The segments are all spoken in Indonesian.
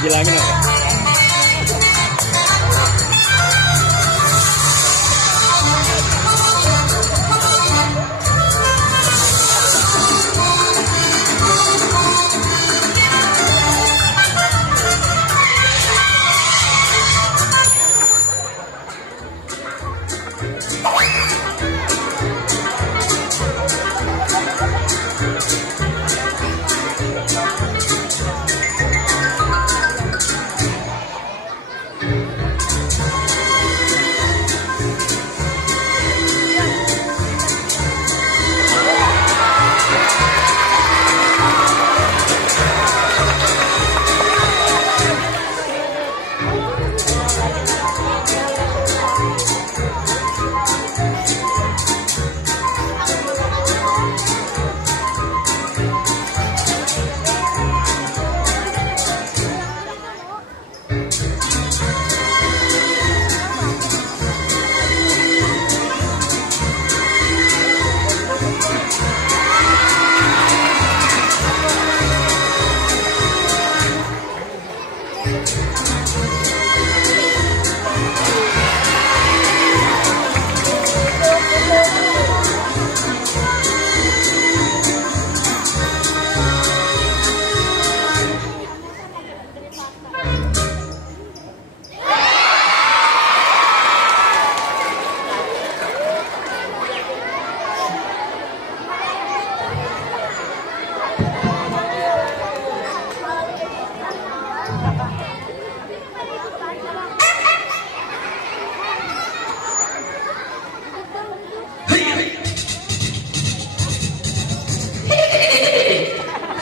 Bilangin apa?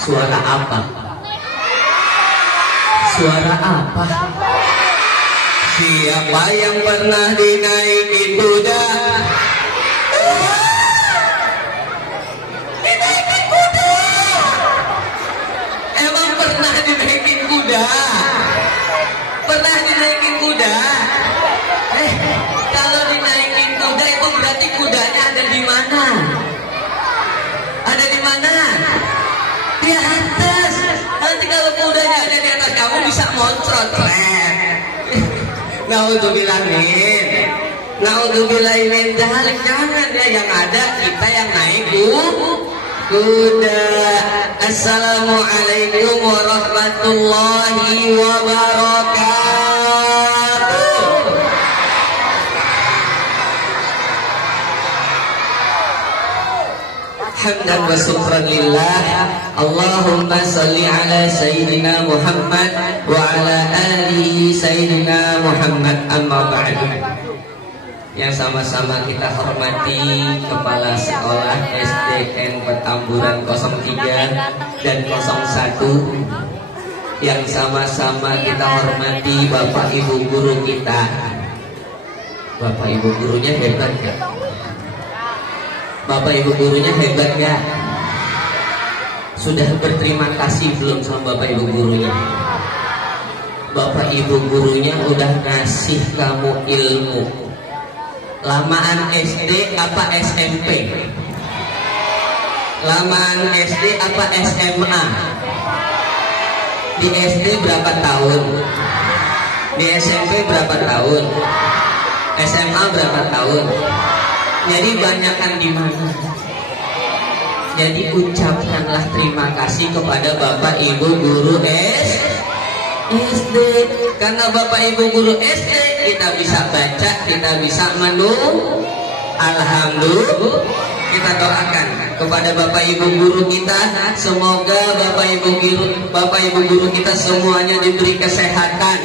Suara apa? Suara apa? Siapa yang pernah dinaikin kuda? Dinaikin kuda? Emang pernah dinaikin kuda? Pernah dinaikin kuda? Kalau dinaikin kuda itu berarti kudanya ada di mana? Ada di mana? Di atas. Nanti kalau kudanya ada di atas kamu bisa moncrot. Naudzubillahin. Naudzubillahin dzalik. Jangan ya, yang ada kita yang naik kuda. Assalamualaikum warahmatullahi wabarakatuh. Hamdan wa syukran lillah. Allahumma salli ala sayyidina Muhammad wa ala alihi sayyidina Muhammad. Amma ba'du. Yang sama-sama kita hormati Kepala Sekolah SDN Petamburan 03 dan 01. Yang sama-sama kita hormati Bapak Ibu guru kita. Bapak Ibu gurunya hebat ya? Bapak Ibu gurunya hebat ya? Sudah berterima kasih belum sama Bapak Ibu gurunya? Bapak Ibu gurunya udah ngasih kamu ilmu. Lamaan SD apa SMP? Lamaan SD apa SMA? Di SD berapa tahun? Di SMP berapa tahun? SMA berapa tahun? Jadi banyakkan di mana? Jadi ucapkanlah terima kasih kepada Bapak Ibu guru SD. Karena Bapak Ibu guru SD kita bisa baca, kita bisa menulis. Alhamdulillah. Kita doakan kepada Bapak Ibu guru kita, semoga Bapak Ibu guru kita semuanya diberi kesehatan,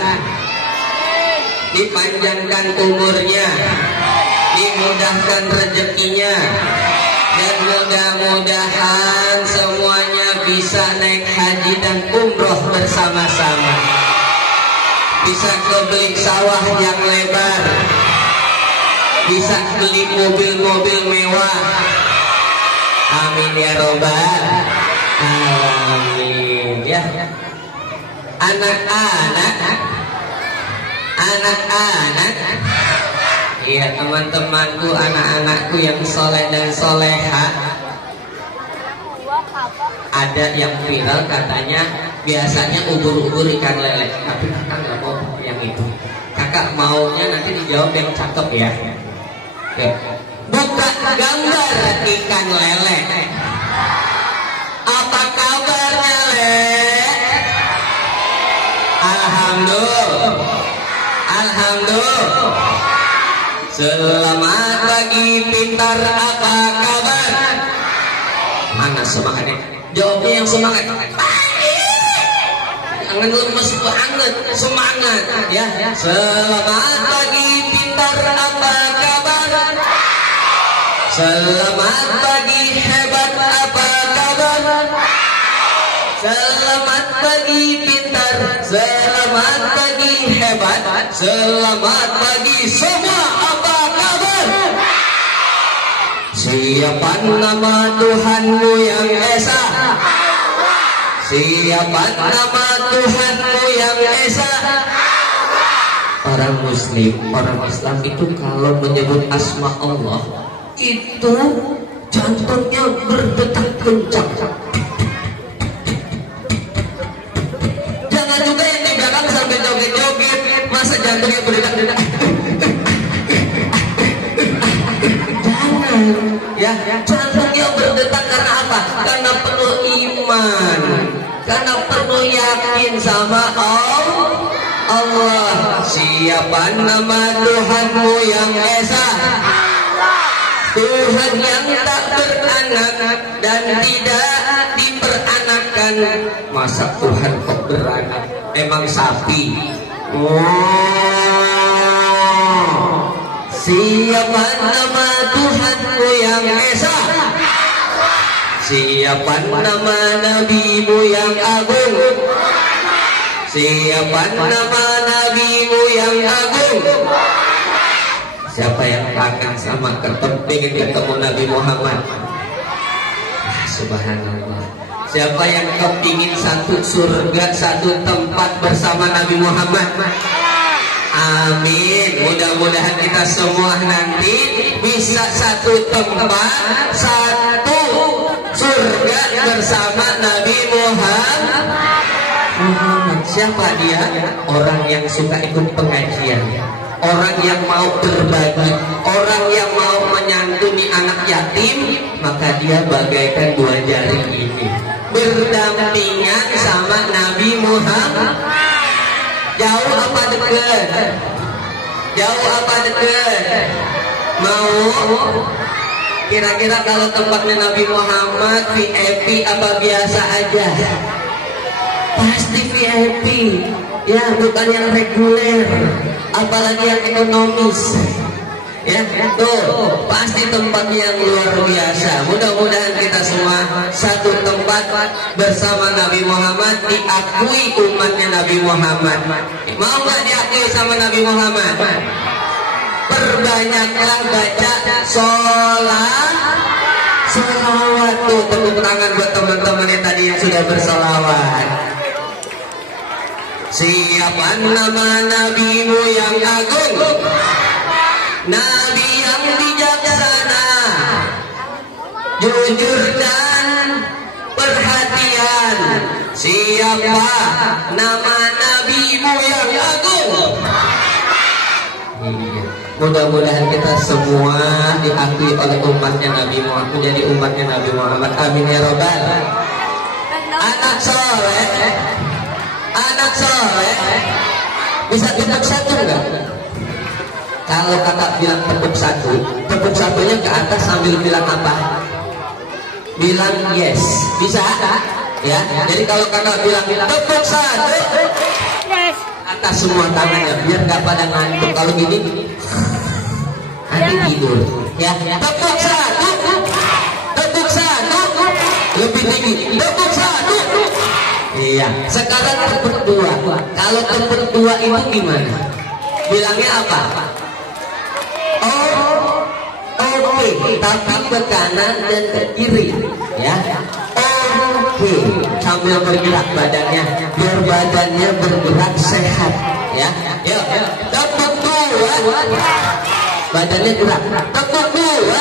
dipanjangkan umurnya, dimudahkan rezekinya, dan mudah-mudahan semuanya bisa naik haji dan umroh bersama-sama, bisa beli sawah yang lebar, bisa beli mobil-mobil mewah. Amin ya robbal alamin. Ya, anak-anak, iya teman-temanku, anak-anakku yang soleh dan soleha, Ada yang viral katanya biasanya ubur-ubur ikan lele, tapi kakak nggak mau yang itu. Kakak maunya nanti dijawab yang cakep ya. Oke. Buka gambar ikan lele. Apa kabarnya le? Alhamdulillah. Alhamdulillah. Selamat pagi pintar, apa kabar? Mana semangatnya? Jawabnya yang semangat. Jangan lemes banget, semangat ya. Selamat pagi pintar, apa kabar? Selamat pagi hebat, apa kabar? Selamat pagi pintar, selamat pagi hebat, selamat pagi semua, apa kabar? Siapa nama Tuhanmu yang Esa? Siapa nama Tuhanmu yang Esa? Orang Muslim, orang Islam itu kalau menyebut asma Allah itu jantungnya berdetak kencang. Jangan juga yang di belakang sambil joget-joget, masa jantungnya berdetak-detak. Ya, jantungnya berdetak karena apa? Karena penuh iman, karena penuh yakin sama Allah. Siapa nama Tuhanmu yang Esa? Tuhan yang tak beranak dan tidak diperanakan. Masa Tuhan kok beranak? Emang sapi? Siapa nama Tuhanmu yang Esa? Siapa nama Nabimu yang agung? Siapa nama Nabimu yang agung? Siapa yang kangen sama pengen ketemu Nabi Muhammad? Subhanallah. Siapa yang kepingin satu surga, satu tempat bersama Nabi Muhammad? Amin. Mudah-mudahan kita semua nanti bisa satu tempat, satu surga bersama Nabi Muhammad. Siapa dia? Orang yang suka ikut pengajian, orang yang mau berbagi, orang yang mau menyantuni anak yatim, maka dia bagaikan dua jari ini berdampingan sama Nabi Muhammad. Jauh apa dekat? Jauh apa dekat? Mau? Kira-kira kalau tempatnya Nabi Muhammad VIP apa biasa aja? Pasti VIP. Ya, bukan yang reguler, apalagi yang ekonomis. Ya, tuh pasti tempat yang luar biasa. Mudah-mudahan kita semua satu tempat bersama Nabi Muhammad, diakui umatnya Nabi Muhammad. Mau nggak diakui sama Nabi Muhammad? Perbanyaklah baca sholawat. Tuh tepuk tangan buat teman-teman yang tadi yang sudah bersolawat. Siapa nama Nabimu yang agung? Nabi yang bijaksana, jujur dan perhatian. Siapa nama Nabimu yang agung? Mudah-mudahan kita semua diakui oleh umatnya Nabi Muhammad, menjadi umatnya Nabi Muhammad. Amin ya robbal. Anak soleh, anak soleh bisa tepuk satu enggak? Kalau kakak bilang tepuk satunya ke atas sambil bilang apa? Bilang yes, bisa? Ya. Jadi kalau kakak bilang tepuk satu, yes, atas semua tangannya, biar nggak pada ngantuk. Kalau gini, nanti tidur. Ya. Tepuk satu, lebih tinggi. Tepuk satu. Iya. Sekarang tepuk dua. Kalau tepuk dua itu gimana? Bilangnya apa? Oke, tapi ke kanan dan ke kiri, ya. Oke, sambil bergerak badannya, biar badannya bergerak sehat, ya. Yuk, tepuk dua, badannya gerak. Tepuk dua,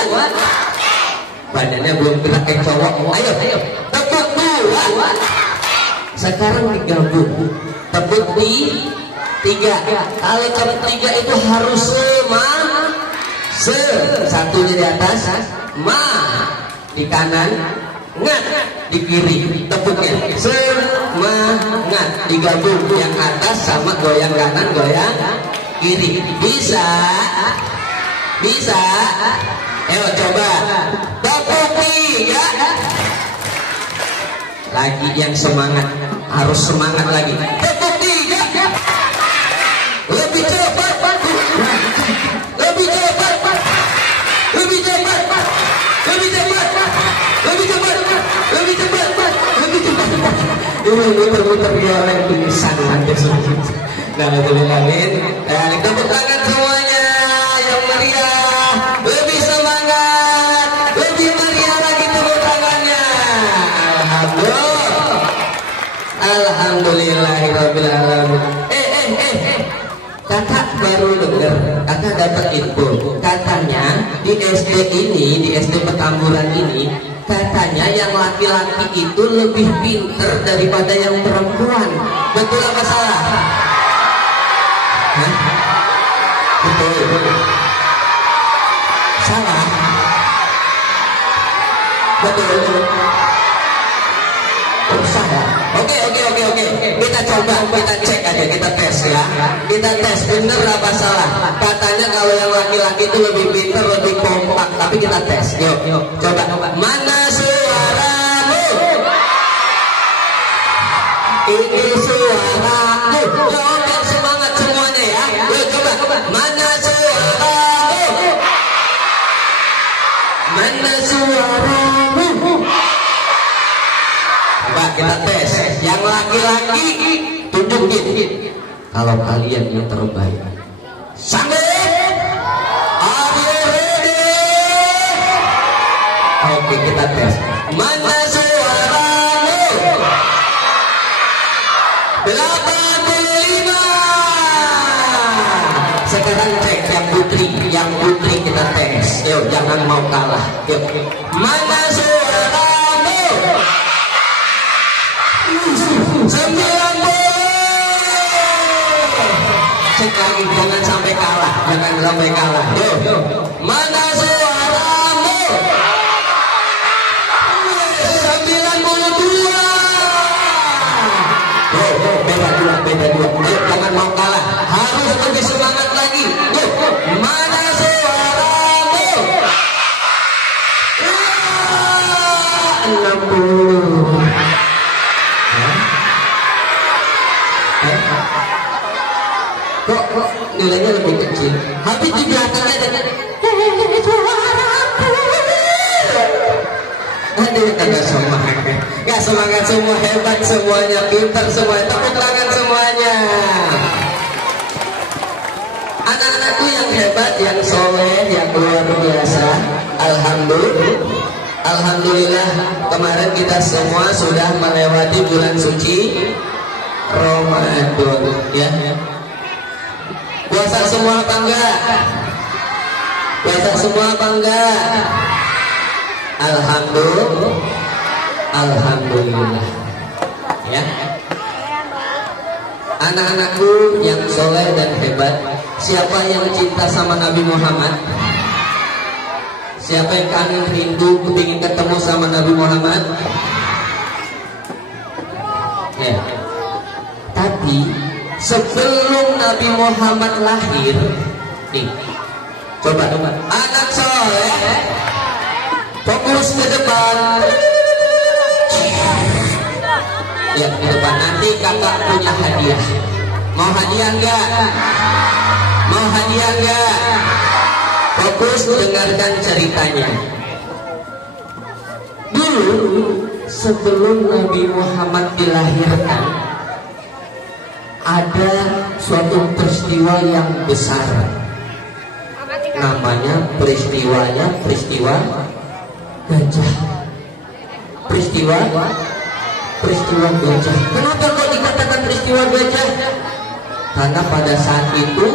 badannya belum gerak kayak cowok. Ayo, tepuk dua, dua, sekarang digabung. Tepuk di tiga. Kalau tepuk tiga itu harus satunya di atas, ma di kanan, ngat di kiri. Tepuknya semangat, digabung yang atas sama goyang kanan, goyang kiri. Bisa? Ayo coba. Tepuk tiga. Lagi yang semangat, harus semangat lagi. Tepuk tiga. Lebih cepat. Lebih cepat. Lebih cepat. Lebih cepat. Lebih cepat. Lebih cepat. Lebih cepat. Ini muter-muter dia oleh tulisan nanti. Nah, amin. Tepuk tangan semuanya yang meriah. Lebih semangat. Lebih meriah lagi tepuk tangannya. Alhamdulillahirabbil alamin. Kakak baru dengar, kakak dapat info. Katanya di SD ini, di SD Petamburan ini, katanya yang laki-laki itu lebih pinter daripada yang perempuan. Betul apa salah? Hah? Betul. Salah? Betul. Salah. Oke. Kita coba, kita cek aja, kita tes ya. Kita tes bener apa salah. Katanya kalau yang laki-laki itu lebih pintar, lebih kompak. Tapi kita tes. Yuk. Coba. Mana suaramu? Ini suaraku. Jawab semangat semuanya ya. Yuk coba. Mana suaramu? Mana suaramu? Coba kita tes. Yang laki-laki tunjukin kalau kalian yang terbaik. Sanggup? Are you ready? Oke, kita tes. Mana suaramu? 85. Sekarang cek yang putri kita tes. Yuk, jangan mau kalah. Yuk. Mana suaramu? 90. Cek lagi, jangan sampai kalah. Yuk. Mana suaramu? 92. Beda dua. Yuk, jangan mau kalah. Harus lebih semangat lagi. Yuk. Mana suaramu? 60. Kok nilainya lebih kecil? Habis di belakangnya ada kagak semangat. Gak semangat semua, hebat semuanya, pintar semuanya, tepuk tangan semuanya. Anak-anakku yang hebat, yang soleh, yang luar biasa. Alhamdulillah kemarin kita semua sudah melewati bulan suci Ramadan ya. Puasa semua apa enggak? Alhamdulillah ya. Anak-anakku yang soleh dan hebat, siapa yang cinta sama Nabi Muhammad? Siapa yang kangen rindu ingin ketemu sama Nabi Muhammad? Ya. Tapi sebelum Nabi Muhammad lahir, nih, coba anak soleh, fokus ke depan. Ya, ke depan. Nanti kakak punya hadiah. Mau hadiah enggak? Fokus dengarkan ceritanya. Dulu sebelum Nabi Muhammad dilahirkan, ada suatu peristiwa yang besar. Namanya peristiwa gajah. Peristiwa gajah. Kenapa kok dikatakan peristiwa gajah? Karena pada saat itu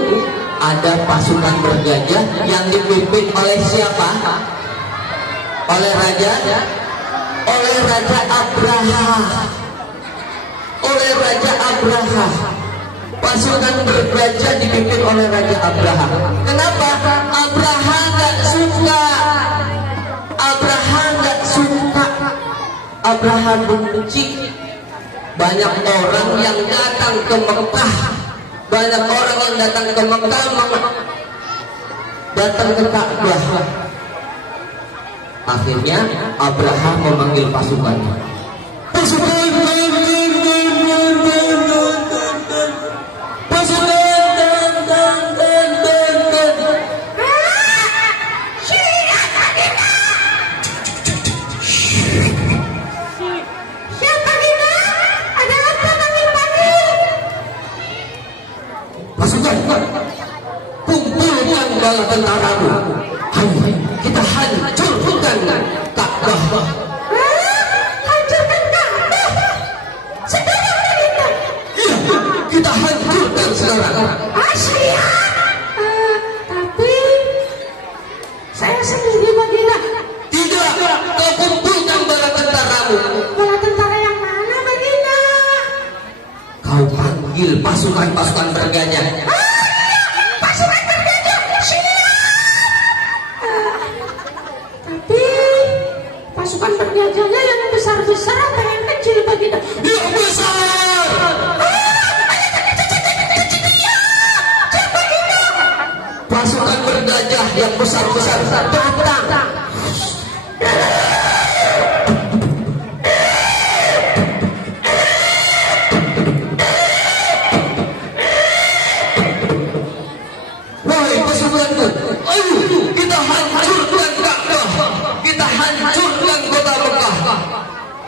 ada pasukan bergajah yang dipimpin oleh siapa? Oleh oleh Raja Abraha. Oleh Raja Abraha. Pasukan bergajah dipimpin oleh Raja Abraha. Kenapa? Abraha nggak suka. Abraha nggak suka. Abraha benci. Banyak orang yang datang ke Mekah. Banyak orang yang datang ke Mekah, datang ke Ka'bah. Akhirnya Abraha memanggil pasukannya. Pasukan, kumpulkan bala tentaramu. Ayo kita hancurkan Ka'bah. Hancurkan Ka'bah? Sekarang kita? Iya, kita hancurkan sekarang. Siap. Tapi saya sendiri Baginda. Tidak, kau kumpulkan bala tentaramu. Bala tentara yang mana Baginda? Kau panggil pasukan-pasukan bergajah. Pasukan bergajah, siap. Tapi pasukan bergajahnya yang besar-besar apa yang kecil Baginda? Yang besar. Pasukan bergajah yang besar-besar datang.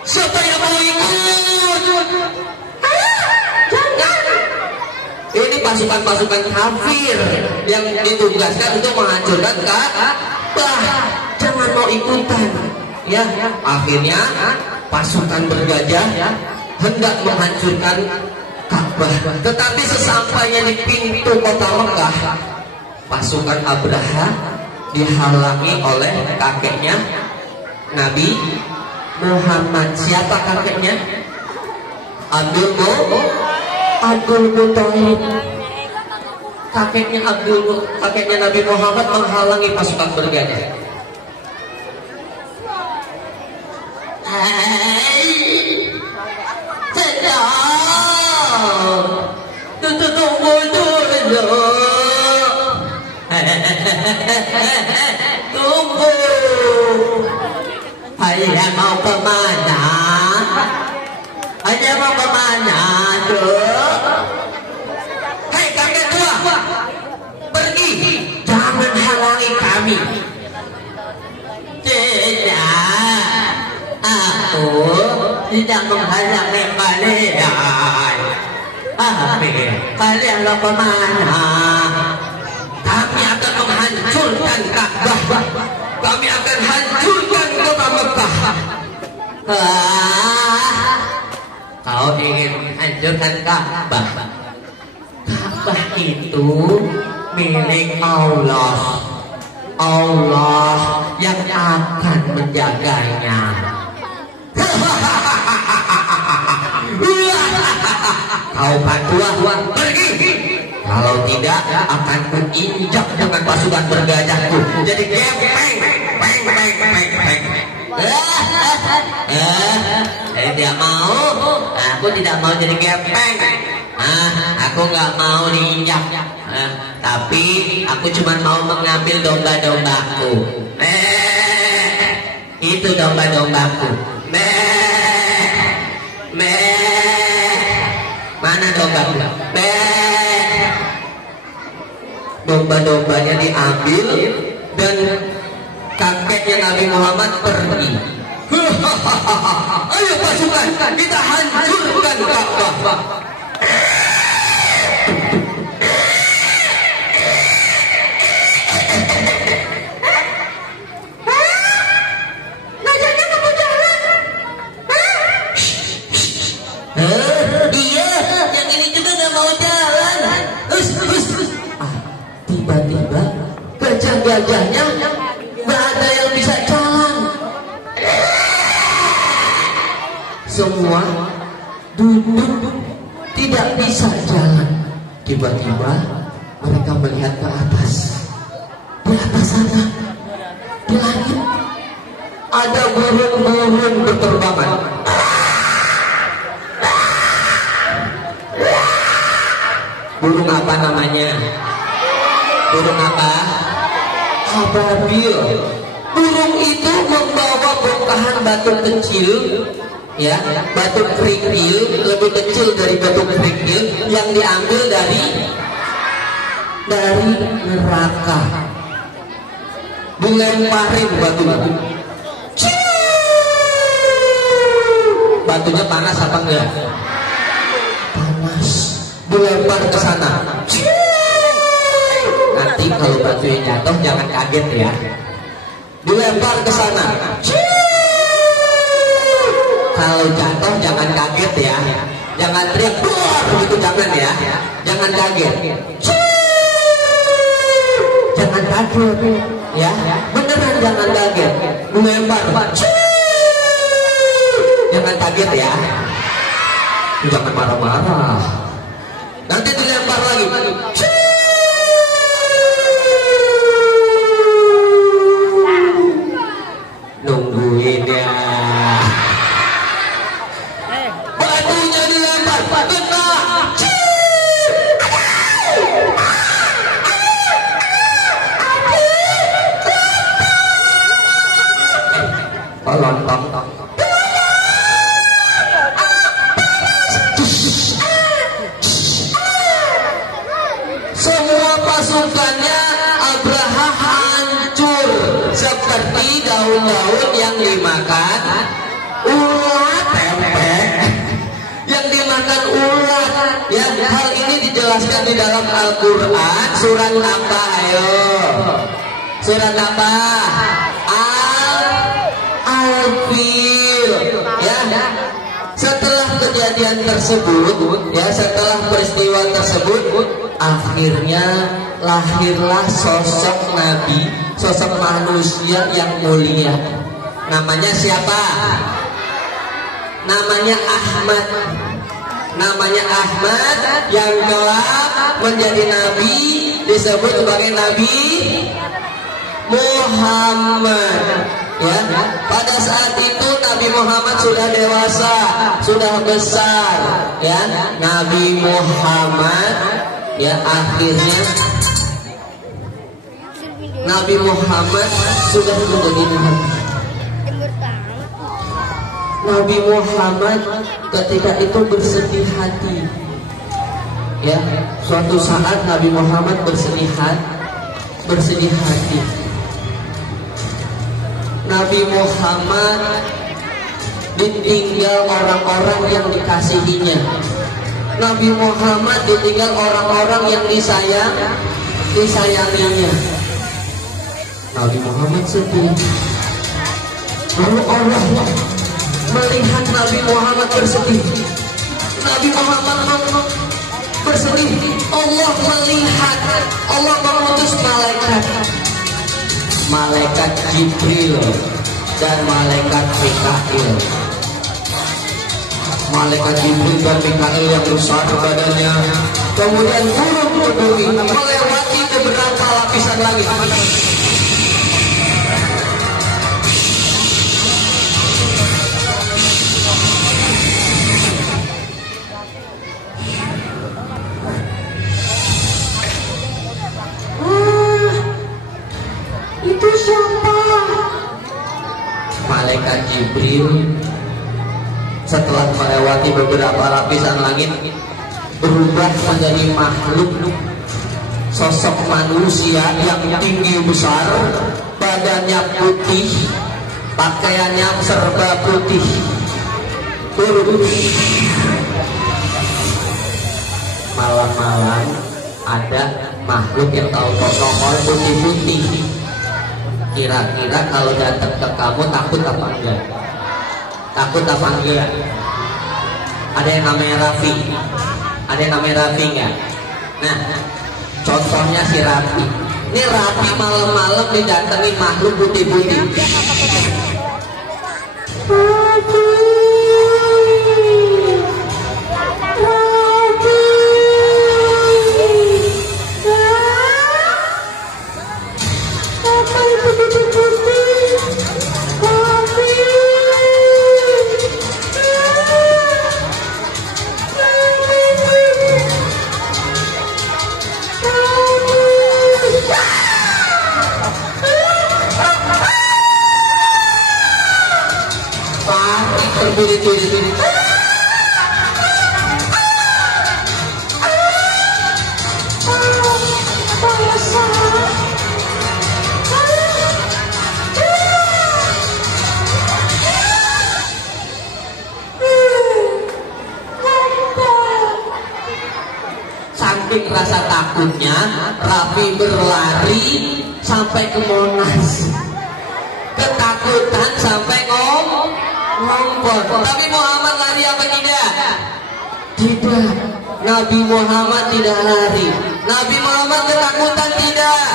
Siapa yang mau ikut? Jangan. Ini pasukan-pasukan kafir yang ditugaskan untuk menghancurkan Ka'bah. Jangan mau ikutan. Ya, akhirnya pasukan bergajah hendak menghancurkan Ka'bah. Tetapi sesampainya di pintu kota Mekah, pasukan Abraha dihalangi oleh kakeknya Nabi Muhammad. Siapa kakeknya? Abdul Muthalib. Kakeknya Nabi Muhammad menghalangi pasukan bergajah. Tunggu dulu. Tunggu. Ayah mau kemana? Ayah mau kemana tuh? Hei kakek tua, pergi, jangan halangi kami. Tidak, aku tidak menghalangi kalian. Kalian mau kemana? Kami akan menghancurkan Ka'bah. Kami akan hancurkan kota Mekah. Kau ingin hancurkan Ka'bah? Ka'bah itu milik Allah. Allah yang akan menjaganya. Kau patua, pergi. Kalau tidak, akan kuinjak dengan pasukan bergajahku. Jadi gepeng. Saya tidak mau. Aku tidak mau jadi gepeng. Aku nggak mau diinjak. Tapi aku cuma mau mengambil domba-dombaku. Itu domba-dombaku. Mana dombaku? Domba-dombanya diambil dan kakeknya Nabi Muhammad pergi. Ayo pasukan, kita hancurkan Ka'bah. Ngajaknya kamu jalan? Iya, yang ini juga nggak mau jalan. Tiba-tiba gajah-gajahnya nggak ada yang bisa jalan. semua duduk, tidak bisa jalan. Tiba-tiba mereka melihat ke atas. Di atas sana, di langit, ada burung-burung berterbangan. Burung apa namanya? Burung apa? Ababil. Burung itu membawa bongkahan batu kecil, ya, batu kerikil, lebih kecil dari batu kerikil yang diambil dari neraka. Dilemparin batu-batu. Batunya panas apa enggak? Panas. Dilempar ke sana. Nanti kalau batunya jatuh jangan kaget ya. Dilempar ke sana. Kalau jatuh jangan kaget ya. Jangan teriak keluar begitu, jangan ya. Jangan kaget. Jangan kaget ya. Beneran jangan kaget. Dilempar. Jangan kaget ya. Jangan marah-marah. Nanti dilempar lagi. Nungguin ya. Batunya dilempar, kena. Lontong. Semua pasukannya Abraha hancur seperti daun-daun yang dimakan ulat, tempe yang dimakan ulat. Ya, hal ini dijelaskan di dalam Al-Quran. Surat apa? Ayo, surat apa? Al-Fil. Ya, setelah kejadian tersebut, ya, setelah peristiwa tersebut, akhirnya lahirlah sosok Nabi, sosok manusia yang mulia. Namanya siapa? Namanya Ahmad. Namanya Ahmad yang kelak menjadi Nabi, disebut sebagai Nabi Muhammad. Ya, pada saat itu Nabi Muhammad sudah dewasa, sudah besar. Ya, Nabi Muhammad, ya, akhirnya Nabi Muhammad sudah menjadi Nabi. Nabi Muhammad ketika itu bersedih hati. Ya, suatu saat Nabi Muhammad bersedih hati. Nabi Muhammad ditinggal orang-orang yang dikasihinya. Nabi Muhammad ditinggal orang-orang yang disayanginya. Nabi Muhammad sedih. Lalu Allah melihat Nabi Muhammad bersedih. Nabi Muhammad bersedih. Allah melihat. Allah mengutus malaikat Jibril dan malaikat Mikail. Malaikat Jibril dan Mikail yang besar badannya kemudian turun ke bumi melewati beberapa lapisan langit. Itu siapa? Malaikat Jibril setelah melewati beberapa lapisan langit berubah menjadi makhluk sosok manusia yang tinggi besar, badannya putih, pakaiannya serba putih. Malam-malam ada makhluk yang tahu nongol putih-putih. Kira-kira kalau datang ke kamu takut apa enggak? Takut apa enggak? Ada yang namanya Raffi. Ada yang namanya Raffi enggak? Nah, contohnya si Raffi. Ini Raffi malam-malam didatangi makhluk putih-putih. berburit-burit. Saking rasa takutnya, Raffi berlari sampai ke Monas. Ketakutan sampai ngompor. Tapi Muhammad lari apa tidak? Tidak. Nabi Muhammad tidak lari. Nabi Muhammad ketakutan tidak?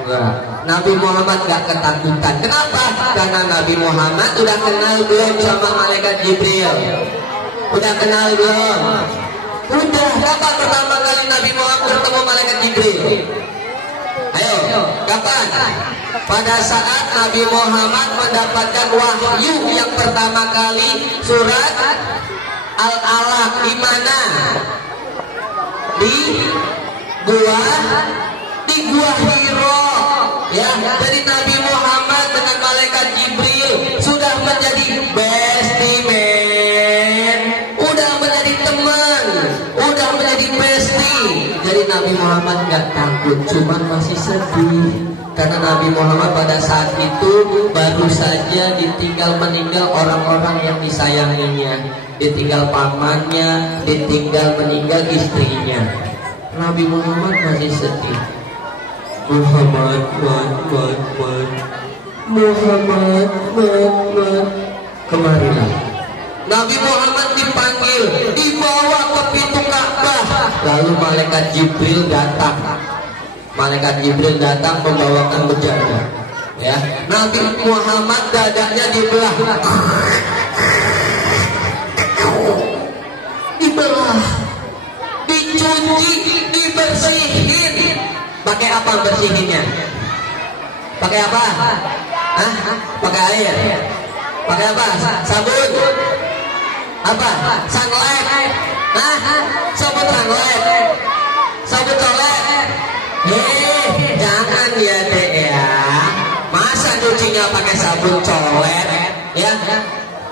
Enggak. Nabi Muhammad gak ketakutan. Kenapa? Karena Nabi Muhammad udah kenal belum sama malaikat Jibril? Udah kenal belum? Udah. Kapan pertama kali Nabi Muhammad bertemu malaikat Jibril? Ayo, kapan? Pada saat Nabi Muhammad mendapatkan wahyu yang pertama kali, surat Al-Alaq. Di mana? Di gua Hiro. Ya, jadi Nabi Muhammad dengan malaikat Jibril sudah menjadi bestie man, udah menjadi teman, udah menjadi bestie. Jadi Nabi Muhammad gak takut, cuman masih sedih karena Nabi Muhammad pada saat itu baru saja ditinggal meninggal orang-orang yang disayanginya, ditinggal pamannya, ditinggal meninggal istrinya. Nabi Muhammad masih sedih. Muhammad, kemarilah. Nabi Muhammad dipanggil, dibawa ke pintu Ka'bah. Lalu malaikat Jibril datang. Malaikat Jibril datang membawakan bejana. Ya, Nabi Muhammad dadanya dibelah. Dibelah, dicuci, dibersihin. Pakai apa bersihinnya? Pakai apa? Hah? Pakai air? Pakai apa? Sabun? Apa? Sunlight? Hah? Sabun sunlight? Sabun colek? Jangan ya dek ya. Masa cucinya pakai sabun colek? Ya?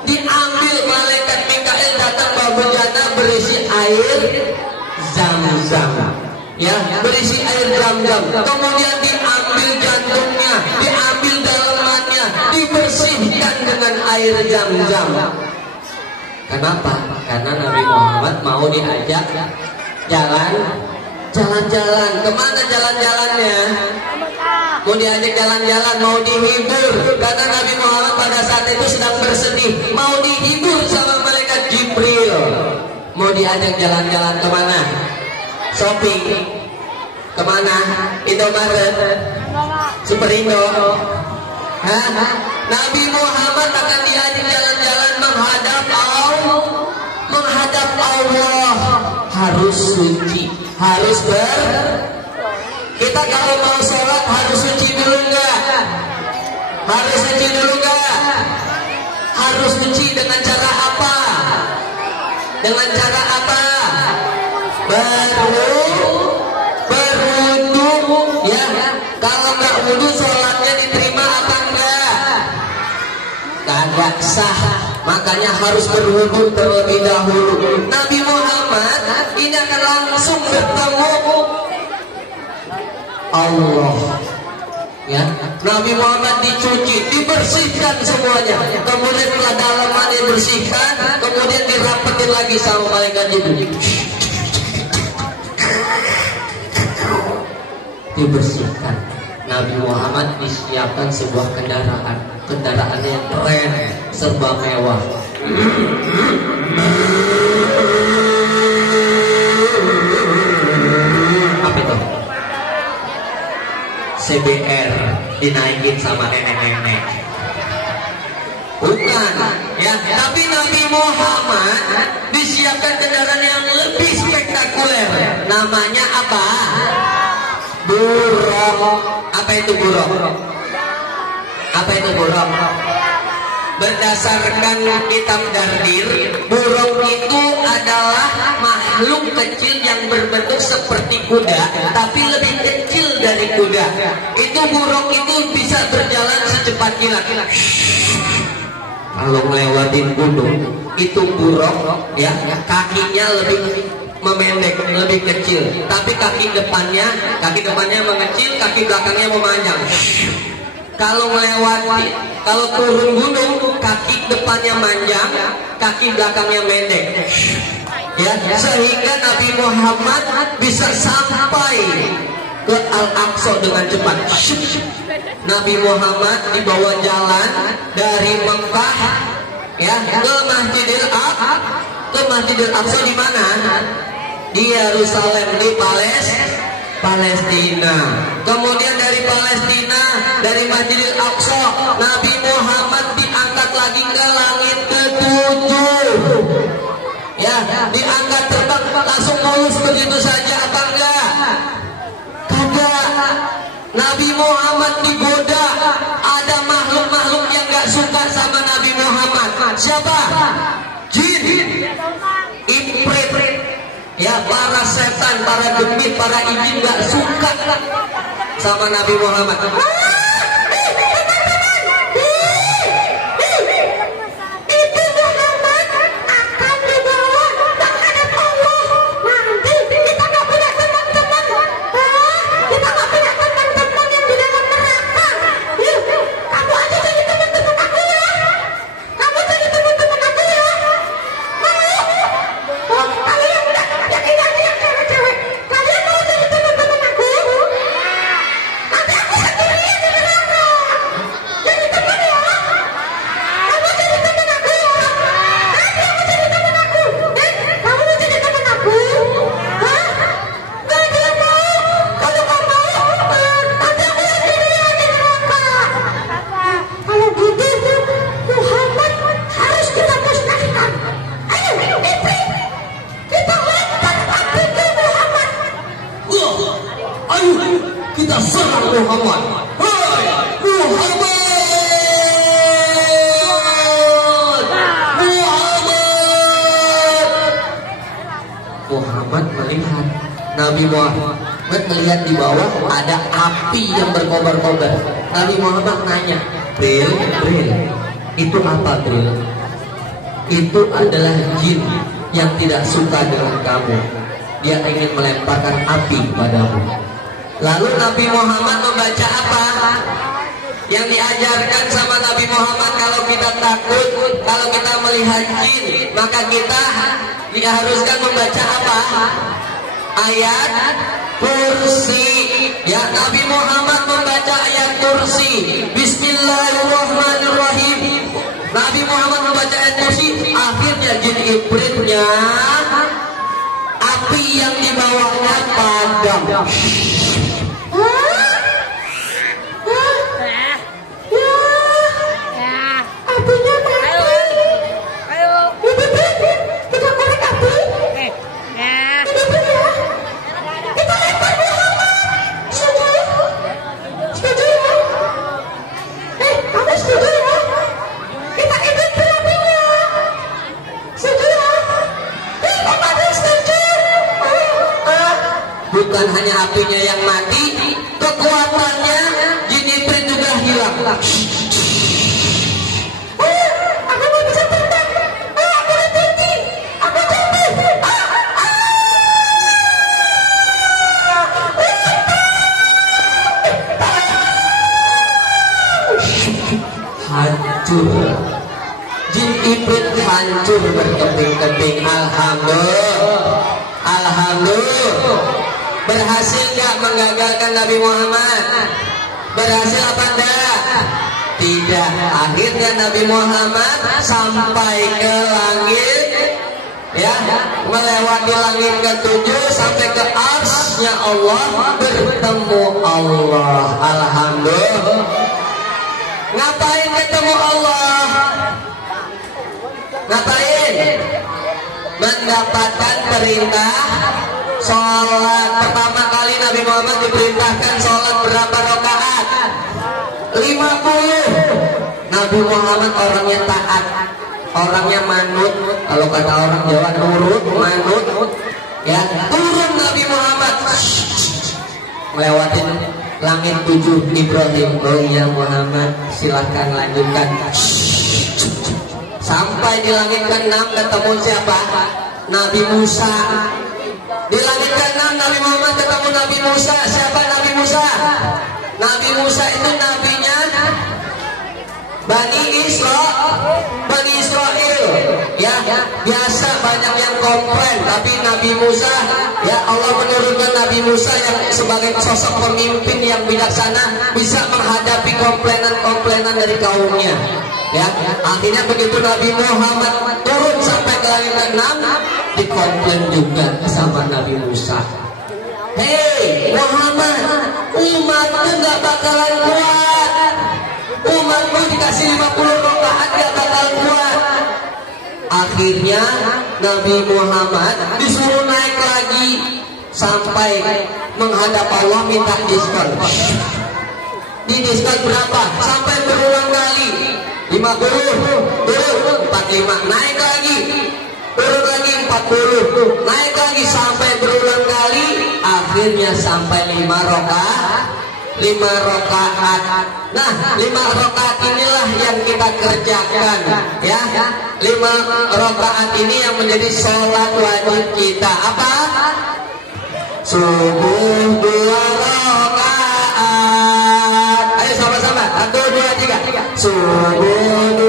Diambil malaikat Mikail datang bawa bejana berisi air Zam-Zam. Ya, berisi air Zam-Zam. Kemudian diambil jantungnya, diambil dalamannya, dibersihkan dengan air Zam-Zam. Kenapa? Karena Nabi Muhammad mau diajak jalan-jalan. Kemana jalan-jalannya? Mau diajak jalan-jalan, mau dihibur. Karena Nabi Muhammad pada saat itu sedang bersedih, mau dihibur sama malaikat Jibril. Mau diajak jalan-jalan kemana? Shopping. Kemana? Indomaret, Superindo. Hah? Nabi Muhammad akan diajak jalan-jalan menghadap Allah. Harus suci, harus kita kalau mau sholat harus suci dulu enggak? Harus suci dulu enggak? Harus suci dengan cara apa? Dengan cara apa? Berwudu, ya. Kalau nggak wudu sholatnya diterima apa enggak? Kagak sah. Makanya harus berwudu terlebih dahulu. Nabi Muhammad ini akan langsung bertemu Allah. Ya, Nabi Muhammad dicuci, dibersihkan semuanya. Kemudian setelah dalamannya dibersihkan, kemudian dirapetin lagi sama malaikat Jibril. Dibersihkan. Nabi Muhammad disiapkan sebuah kendaraan yang keren, serba mewah. Apa itu? CBR dinaikin sama nenek-nenek. Bukan, ya. Tapi Nabi Muhammad disiapkan kendaraan yang lebih spektakuler. Namanya apa? Buruk. Apa itu buruk? Apa itu buruk? Berdasarkan kitab Dardir, buruk itu adalah makhluk kecil yang berbentuk seperti kuda, tapi lebih kecil dari kuda. Itu buruk itu bisa berjalan secepat kilat. kalau ngelewatin gunung itu buruk ya, kakinya lebih memendek, lebih kecil, tapi kaki depannya mengecil, kaki belakangnya memanjang. Kalau melewati, kalau turun gunung, kaki depannya manjang, kaki belakangnya pendek. Ya, sehingga Nabi Muhammad bisa sampai ke Al-Aqsa dengan cepat. Nabi Muhammad dibawa jalan dari Mekah ya ke Masjidil Aqsa di mana? Di Yerusalem, di Palestina. Kemudian dari Palestina, dari Masjidil Aqsa, Nabi Muhammad diangkat lagi ke langit ke-7. Ya, diangkat terbang langsung mulus begitu saja apa enggak? Kagak. Nabi Muhammad digoda, ada makhluk-makhluk yang enggak suka sama Nabi Muhammad. Siapa? Jin, Ifrit. Ya, para setan, para demit, para izin gak suka sama Nabi Muhammad. Itu Muhammad akan dibawa menghadap Allah. Nanti kita gak punya teman-teman. Kita gak punya teman-teman yang di dalam neraka. Kamu aja jadi teman-teman aku ya. Kamu jadi teman-teman aku ya. Mau? Kalian udah yang cewek-cewek. Kalian mau jadi teman-teman aku? Nanti aku sendirian di neraka. Jadi teman ya. Kamu jadi teman aku ya. Nanti aku jadi teman aku. Kamu mau jadi teman aku? Hah? Gak dia mau. Kalau gak mau, nanti aku sendirian di neraka. Kalau gitu, Muhammad harus kita musnahkan. Ayo, Ifrit. Kita lempar api ke Muhammad. Ayo, kita serang Muhammad. Hai, Muhammad! Muhammad melihat, Nabi Muhammad melihat di bawah ada api yang berkobar-kobar. Nabi Muhammad nanya, Bril, itu apa, Bril? Itu adalah jin yang tidak suka dengan kamu. Dia ingin melemparkan api padamu. Lalu Nabi Muhammad membaca apa? Yang diajarkan sama Nabi Muhammad, kalau kita takut, kalau kita melihat jin, maka kita diharuskan membaca apa? Ayat kursi. Ya, Nabi Muhammad membaca ayat kursi. Bismillahirrahmanirrahim. Nabi Muhammad membaca ayat kursi. Akhirnya jin Ifritnya, api yang dibawanya padam. Apinya mati. Kita korek api. Kita lempar Muhammad. Setuju ya? Kamu setuju ya? Kita ikut apinya. Setuju ya? Kita setuju. Bukan hanya apinya yang mati, kekuatannya jin Ifrit juga hilang. Aku mau bisa terbang. Aku udah tinggi. Aku jatuh. Hancur. Jin Ifrit hancur berkeping-keping. Alhamdulillah. Berhasil gak menggagalkan Nabi Muhammad? Berhasil apa enggak? Tidak. Akhirnya Nabi Muhammad sampai ke langit, ya, melewati langit ke-7 sampai ke arsy-nya Allah, bertemu Allah. Alhamdulillah. Ngapain ketemu Allah? Ngapain? Mendapatkan perintah sholat. Pertama kali Nabi Muhammad diperintahkan sholat berapa rakaat? 50. Nabi Muhammad orangnya taat, orangnya manut. Kalau kata orang Jawa, nurut, manut. Ya, turun Nabi Muhammad melewatin langit 7. Ibrahim, oh iya Muhammad, silahkan lanjutkan. Sampai di langit ke-6 ketemu siapa? Nabi Musa. Di langit ke-6 Nabi Muhammad ketemu Nabi Musa. Siapa Nabi Musa? Nabi Musa itu nabinya Bani Israel. Ya, biasa banyak yang komplain, tapi Nabi Musa, ya Allah menurunkan Nabi Musa yang sebagai sosok pemimpin yang bijaksana bisa menghadapi komplainan dari kaumnya. Ya, akhirnya begitu Nabi Muhammad turun sampai ke langit ke-6, dikomplain juga sama Nabi Musa. Hei Muhammad, umatmu nggak bakalan kuat. Umatmu dikasih 50 rakaat nggak bakal kuat. Akhirnya Nabi Muhammad disuruh naik lagi sampai menghadap Allah minta diskon. Di diskon berapa? Sampai berulang kali. 50, turun 45, naik lagi, turun lagi 40, naik lagi sampai berulang kali. Akhirnya sampai 5 rakaat. Nah, 5 rakaat inilah yang kita kerjakan, ya. 5 rakaat ini yang menjadi sholat wajib kita. Apa? Subuh 2 rakaat. Ayo sama-sama. 1, 2, 3. Subuh 2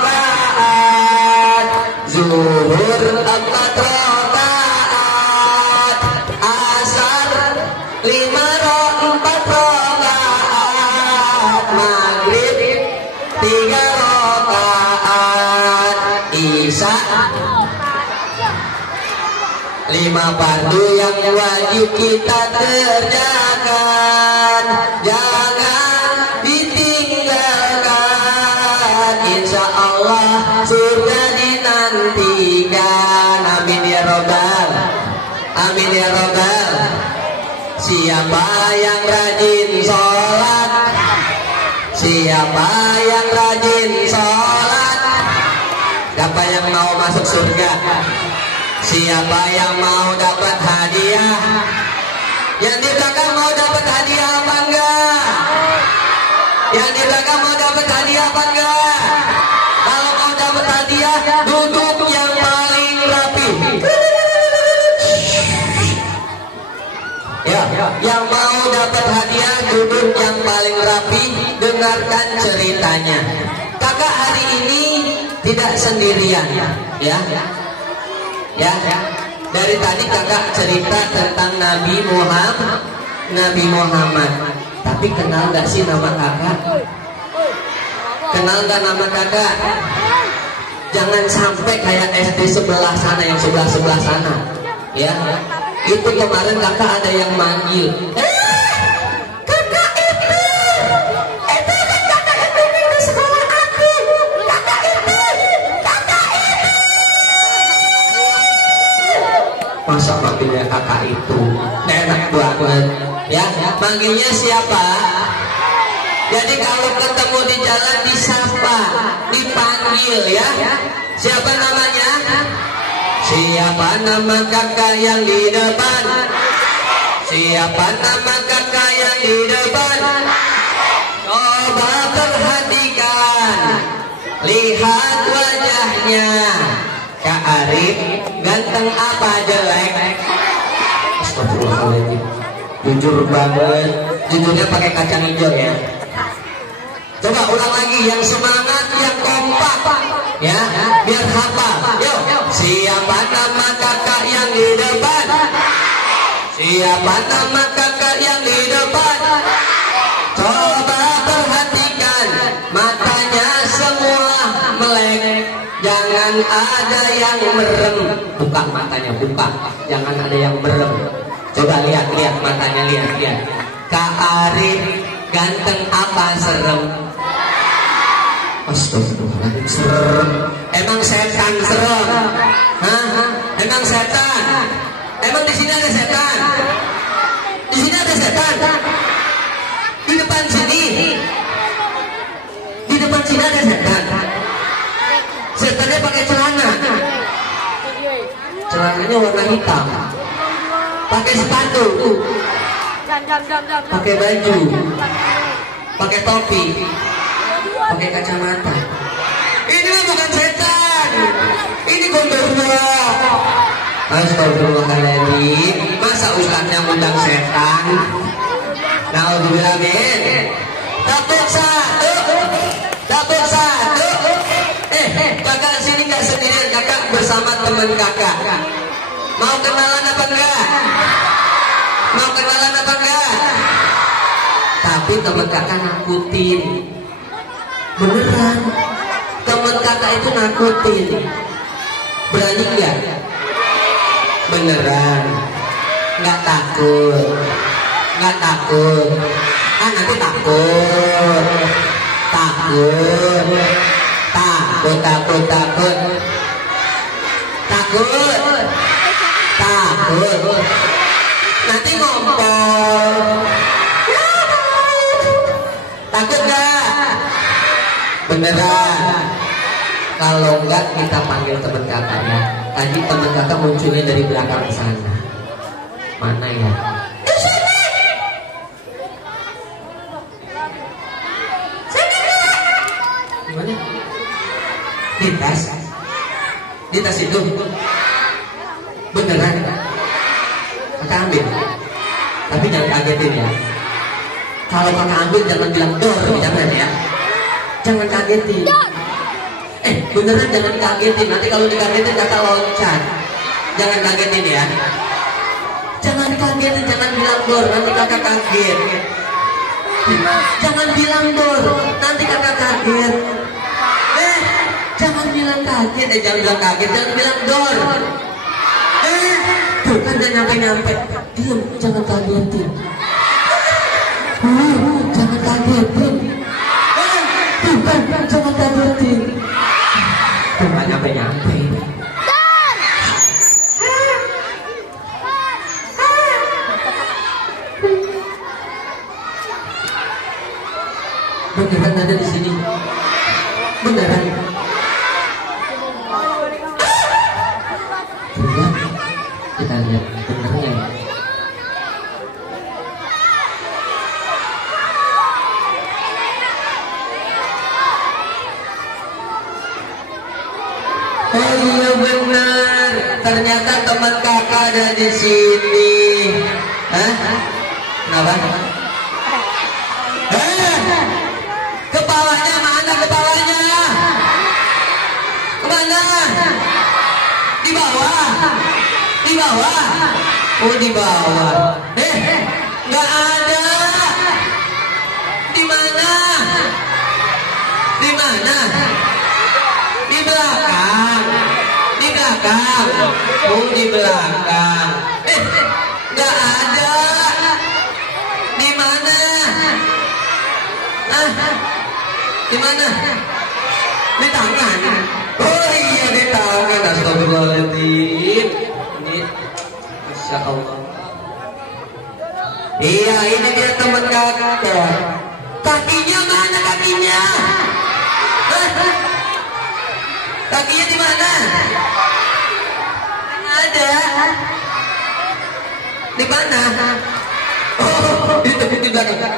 rakaat. Zuhur 4 rakaat. Asar 4 rakaat. Maghrib 3 rakaat. Isya 5 fardu yang wajib kita kerjakan, jangan ditinggalkan. Insya Allah surga dinantikan. Amin ya robbal, amin ya robbal. Siapa yang rajin sholat, siapa yang rajin sholat, siapa yang mau masuk surga? Siapa yang mau dapat hadiah? Yang di belakang mau dapat hadiah apa enggak? Yang di belakang mau dapat hadiah apa enggak? Kalau mau dapat hadiah, duduk yang paling rapi. Ya, yang mau dapat hadiah duduk yang paling rapi, dengarkan ceritanya. Kakak hari ini tidak sendirian, ya. Ya, dari tadi kakak cerita tentang Nabi Muhammad. Tapi kenal gak sih nama kakak? Kenal gak nama kakak? Jangan sampai kayak SD sebelah sana, yang sebelah sana. Ya, itu kemarin kakak ada yang manggil. Kakak itu kan kakak itu ke sekolah aku. Kakak itu. Masa manggilnya kakak itu enak banget, ya. Manggilnya siapa? Jadi kalau ketemu di jalan disapa, dipanggil, ya. Siapa namanya? Siapa nama kakak yang di depan? Siapa nama kakak yang di depan? Coba perhatikan, lihat wajahnya. Kak Arif ganteng apa jelek? Astagfirullahaladzim. Jujur banget. Jujurnya pakai kacang hijau, ya. Coba ulang lagi, yang semangat, yang kompak, ya, biar hafal. Yuk, siapa nama kakak yang di depan? Siapa nama kakak yang di depan? Coba perhatikan, matanya semua melek. Jangan ada yang merem. Buka matanya, buka. Jangan ada yang merem. Coba lihat matanya, lihat. Kak Arif ganteng apa serem? Astagfirullahaladzim, serem. Emang setan serem? Hah? Emang setan? Emang di sini ada setan? Di sini ada setan? Di depan sini? Di depan sini ada setan? Setannya pakai celana. Celananya warna hitam. Pakai sepatu. Pakai baju. Pakai topi. Pakai kacamata. Ini mah bukan setan. Ini gondorwo. Astagfirullahaladzim. Masa ustadznya ngundang setan? Naudzubillah min. Dapur satu. Kakak sini nggak sendirian, kakak bersama teman kakak. Mau kenalan apa enggak? Tapi teman kakak nakutin. Beneran. Teman kakak itu nakutin. Berani nggak? Beneran. Nggak takut. Nanti takut. Nanti ngompol. Takut gak? Beneran. Kalau enggak kita panggil teman kakaknya. Tadi teman kakak munculnya dari belakang sana. Mana ya? Gimana? Di tas itu. Beneran. Kakak ambil. Tapi jangan kagetin ya. Kalau kakak ambil jangan bilang dor, jangan ya. Jangan kagetin. Beneran jangan kagetin. Nanti kalau dikagetin kakak loncat. Jangan kagetin ya. Jangan kagetin, jangan bilang dor, nanti kakak kaget. Jangan bilang dor, nanti kakak kaget. Jangan bilang kaget, jangan bilang kaget, jangan bilang dor. Tuh kan udah nyampe. Diam, jangan kagetin. Jangan kagetin. Jangan kagetin. Tuh gak nyampe. Beneran ada di sini. Beneran. Coba kita lihat benernya. Oh iya benar. Ternyata teman kakak ada di sini. Kenapa? Kepalanya mana kepalanya? Kemana? Di bawah. Oh di bawah. Nggak ada. Di mana? Di belakang. Oh di belakang. Nggak ada. Di mana? Di mana? Di tangan. Oh iya di tangan. Astagfirullahaladzim. Ini Masya Allah. Iya ini dia teman kakak. Kakinya mana kakinya? Kakinya di mana? Ada. Di mana? Oh di belakang.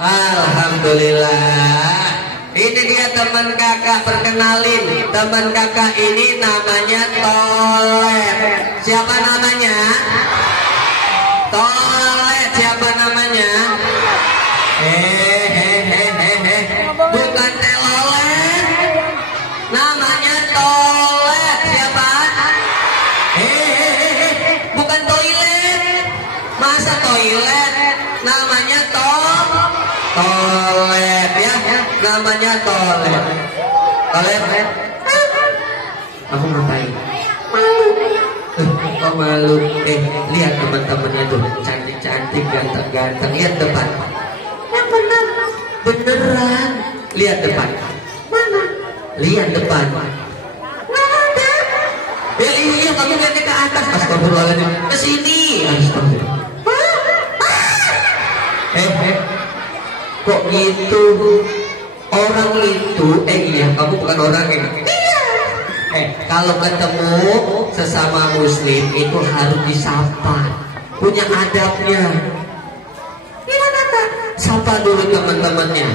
Alhamdulillah. Ini dia teman kakak, perkenalin. Teman kakak ini namanya Tolet. Siapa namanya? Tolet. Siapa namanya? Bukan telolet. Namanya Tolet. Siapa? Bukan toilet. Masa toilet? Namanya Tolet ya. Namanya Tolet. Aku ngapain? Kok malu? Lihat teman-temannya tuh, cantik-cantik, ganteng-ganteng. Lihat depan. Yang benar. Beneran. Lihat depan. Mana? Lihat depan. Nggak ada. Iya, kamu lihatnya ke atas. Astagfirullahaladzim. Ke sini. Astagfirullah. Kok gitu? Orang itu, iya, kamu bukan orang ya? Iya. Kalau ketemu sesama muslim itu harus disapa, punya adabnya. Gimana Kak? Sapa dulu teman-temannya.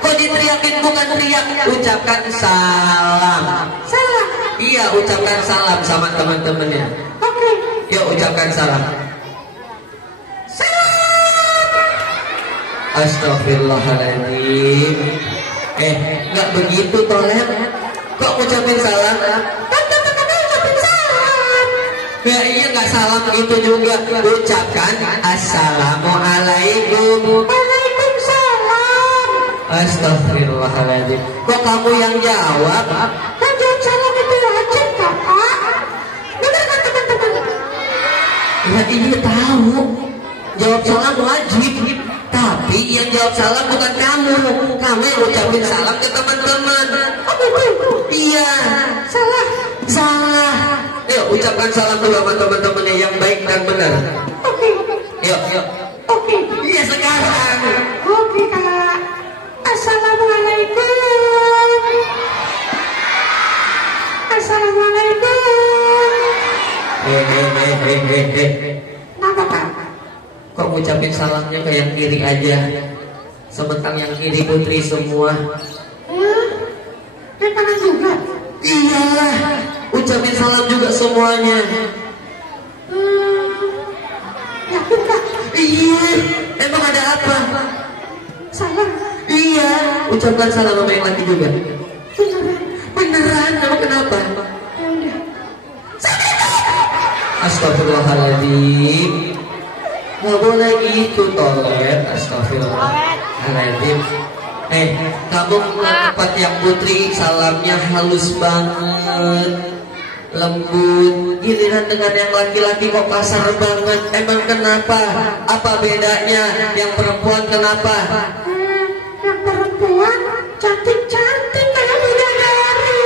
Kok diteriakin? Bukan teriak, ucapkan salam. Salam? Iya, ucapkan salam sama teman-temannya. Oke. Yuk ucapkan salam. Astagfirullahaladzim. Nggak begitu Tolet. Kok ucapin salam? Kan teman-teman ucapin salam. Ya iya, nggak salam begitu juga. Ucapkan assalamualaikum. Waalaikumsalam. Astagfirullahaladzim. Kok kamu yang jawab? Kan jawab salam itu wajib Kakak. Benar kan teman-teman? Ya iya tahu. Jawab salam wajib. Tapi yang jawab salam bukan kamu. Kamu yang ucapin salam ke teman-teman. Oh betul? Iya. Salah. Salah. Yuk ucapkan salam dulu sama teman-temannya yang baik dan benar. Oke. Yuk. Oke. Iya sekarang. Oke Kak. Assalamualaikum. Assalamualaikum. Kenapa Kak? Kok ngucapin salamnya ke yang kiri aja? Sementang yang kiri putri semua. Yang kanan juga? Iyalah, ucapin salam juga semuanya. Yakin Kak? Iya. Emang ada apa? Salam? Iya. Ucapkan salam sama yang laki juga. Beneran? Emang kenapa? Astagfirullahaladzim. Nggak boleh gitu Tolet. Astagfirullahaladzim. Kamu tempat yang putri salamnya halus banget, lembut. Giliran dengan yang laki-laki kok kasar banget. Emang kenapa? Apa bedanya? Yang perempuan kenapa? Yang perempuan cantik-cantik kayak bidadari.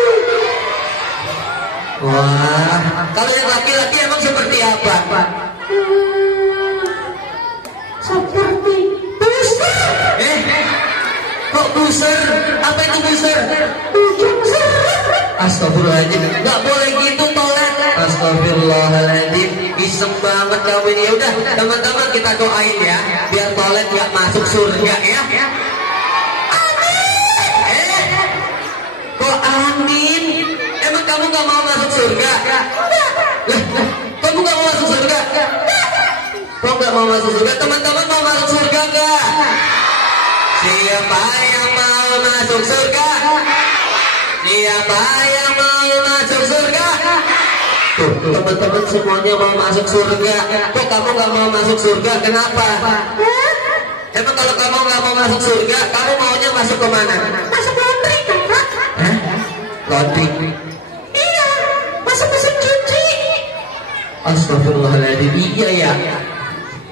Wah, kalau yang laki-laki emang seperti apa? Seperti buser. Kok buser? Apa itu buser? Astagfirullahaladzim. Gak boleh gitu Tolet. Astagfirullahaladzim. Iseng banget kamu ini. Yaudah teman-teman kita doain ya, biar Tolet gak masuk surga ya. Amin. Kok amin? Emang kamu gak mau masuk surga? Kamu gak mau masuk surga? Kok gak mau masuk surga? Teman-teman mau masuk surga gak? Siapa yang mau masuk surga? Siapa yang mau masuk surga? Tuh, teman-teman semuanya mau masuk surga. Kok kamu gak mau masuk surga? Kenapa? Emang kalau kamu gak mau masuk surga, kamu maunya masuk ke mana? Masuk laundry, Kakak. Hah? Laundry? Iya, masuk mesin cuci. Astagfirullahaladzim. Iya ya.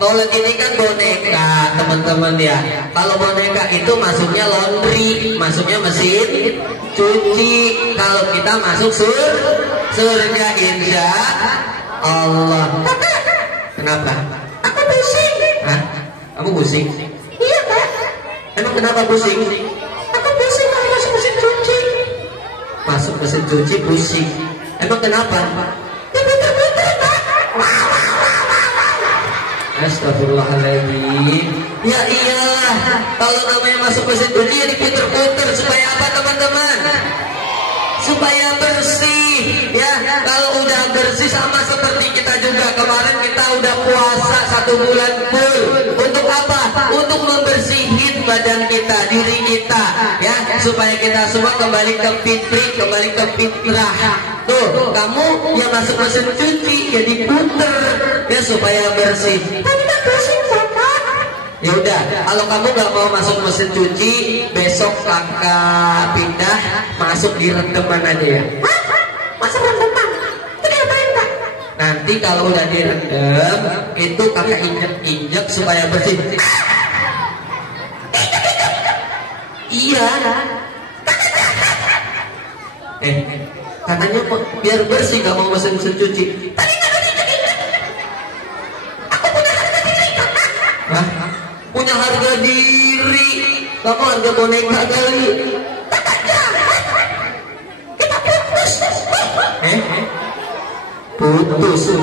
Tolet ini kan boneka teman-teman ya. Kalau boneka itu masuknya laundry, masuknya mesin cuci. Kalau kita masuk surga insya Allah. Kenapa? Aku pusing. Hah? Kamu pusing? Iya Kak. Emang kenapa pusing? Aku pusing kalau masuk mesin cuci. Masuk mesin cuci pusing. Emang kenapa? Ya puter-puter Kak. Astagfirullahaladzim. Ya iyalah, kalau namanya masuk mesin cuci ya diputer-puter. Supaya apa teman-teman? Supaya bersih ya. Kalau udah bersih sama seperti kita juga. Kemarin kita udah puasa 1 bulan full. Untuk apa? Untuk membersihin badan kita, diri kita ya, supaya kita semua kembali ke fitri, kembali ke fitrah. Tuh, kamu yang masuk mesin cuci ya diputer ya supaya bersih. Ya udah, kalau kamu gak mau masuk mesin cuci, besok kakak pindah masuk di rendeman aja ya. Masuk rendeman? Itu diapain Kak? Nanti kalau udah direndam, itu kakak injek-injek supaya bersih. Iya. Katanya biar bersih gak mau mesin cuci. Tadi gak injek-injek. Aku punya harga diri Kakak. Hah? Punya harga diri. Kamu harga boneka kali. Kakak jahat. Putus.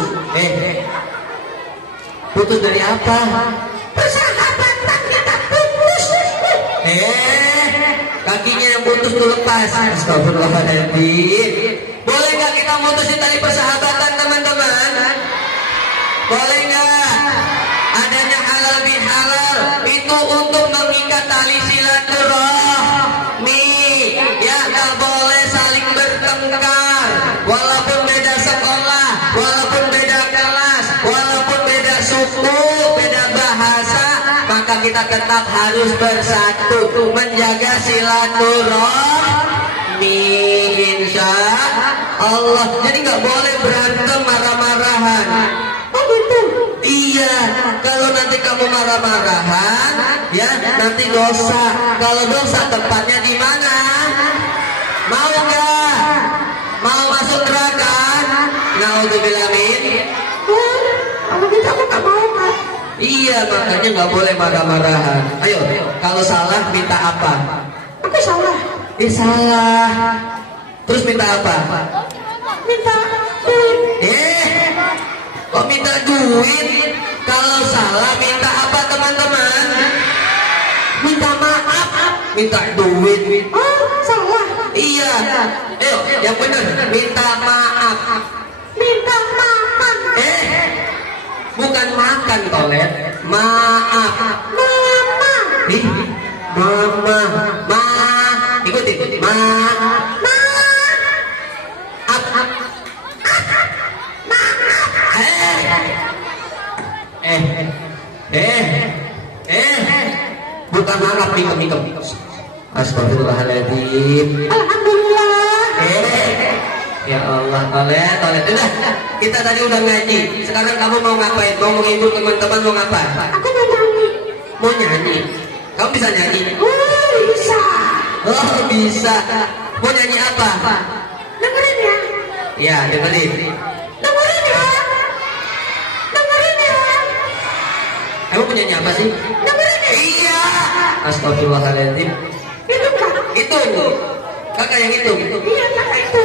Putus dari apa? Persahabatan kita putus. Kakinya yang putus tuh lepas. Astagfirullahaladzim. Boleh nggak kita mutusin tali persahabatan teman-teman? Boleh nggak? Adanya halal bihalal itu untuk mengikat tali silaturahmi. Ya nggak boleh saling bertengkar. Walaupun beda sekolah, walaupun beda kelas, walaupun beda suku, beda bahasa, maka kita tetap harus bersatu menjaga silaturahmi, insya Allah. Jadi nggak boleh berantem marah-marahan. Oh gitu. Iya, kalau nanti kamu marah-marahan, ya nanti dosa. Kalau dosa tempatnya di mana? Mau nggak? Mau masuk neraka? Naudzubillah min. Kalau gitu aku nggak mau kan. Iya, makanya nggak boleh marah-marahan. Ayo, kalau salah minta apa? Aku salah. Salah. Terus minta apa? Minta duit. Kok minta duit? Kalau salah minta apa teman-teman? Minta maaf. Minta duit. Oh salah. Iya. Ayo, yang benar. Minta maaf. Minta makan. Bukan makan tolet. Maaf. Mama. Mama. Ikuti. Bukan maaf, mikem. Astagfirullahaladzim. Alhamdulillah. Ya Allah, tolet. Udah, kita tadi udah ngaji. Sekarang kamu mau ngapain? Mau menghibur teman-teman, mau ngapa? Aku mau nyanyi. Mau nyanyi? Kamu bisa nyanyi? Bisa. Oh, bisa. Mau nyanyi apa? Dengerin ya. Ya, dengerin. Dengerin ya. Kamu mau nyanyi apa sih? Dengerin ya. Iya. Astagfirullahaladzim. Itu kan. Itu. Kakak yang itu. Iya kakak itu.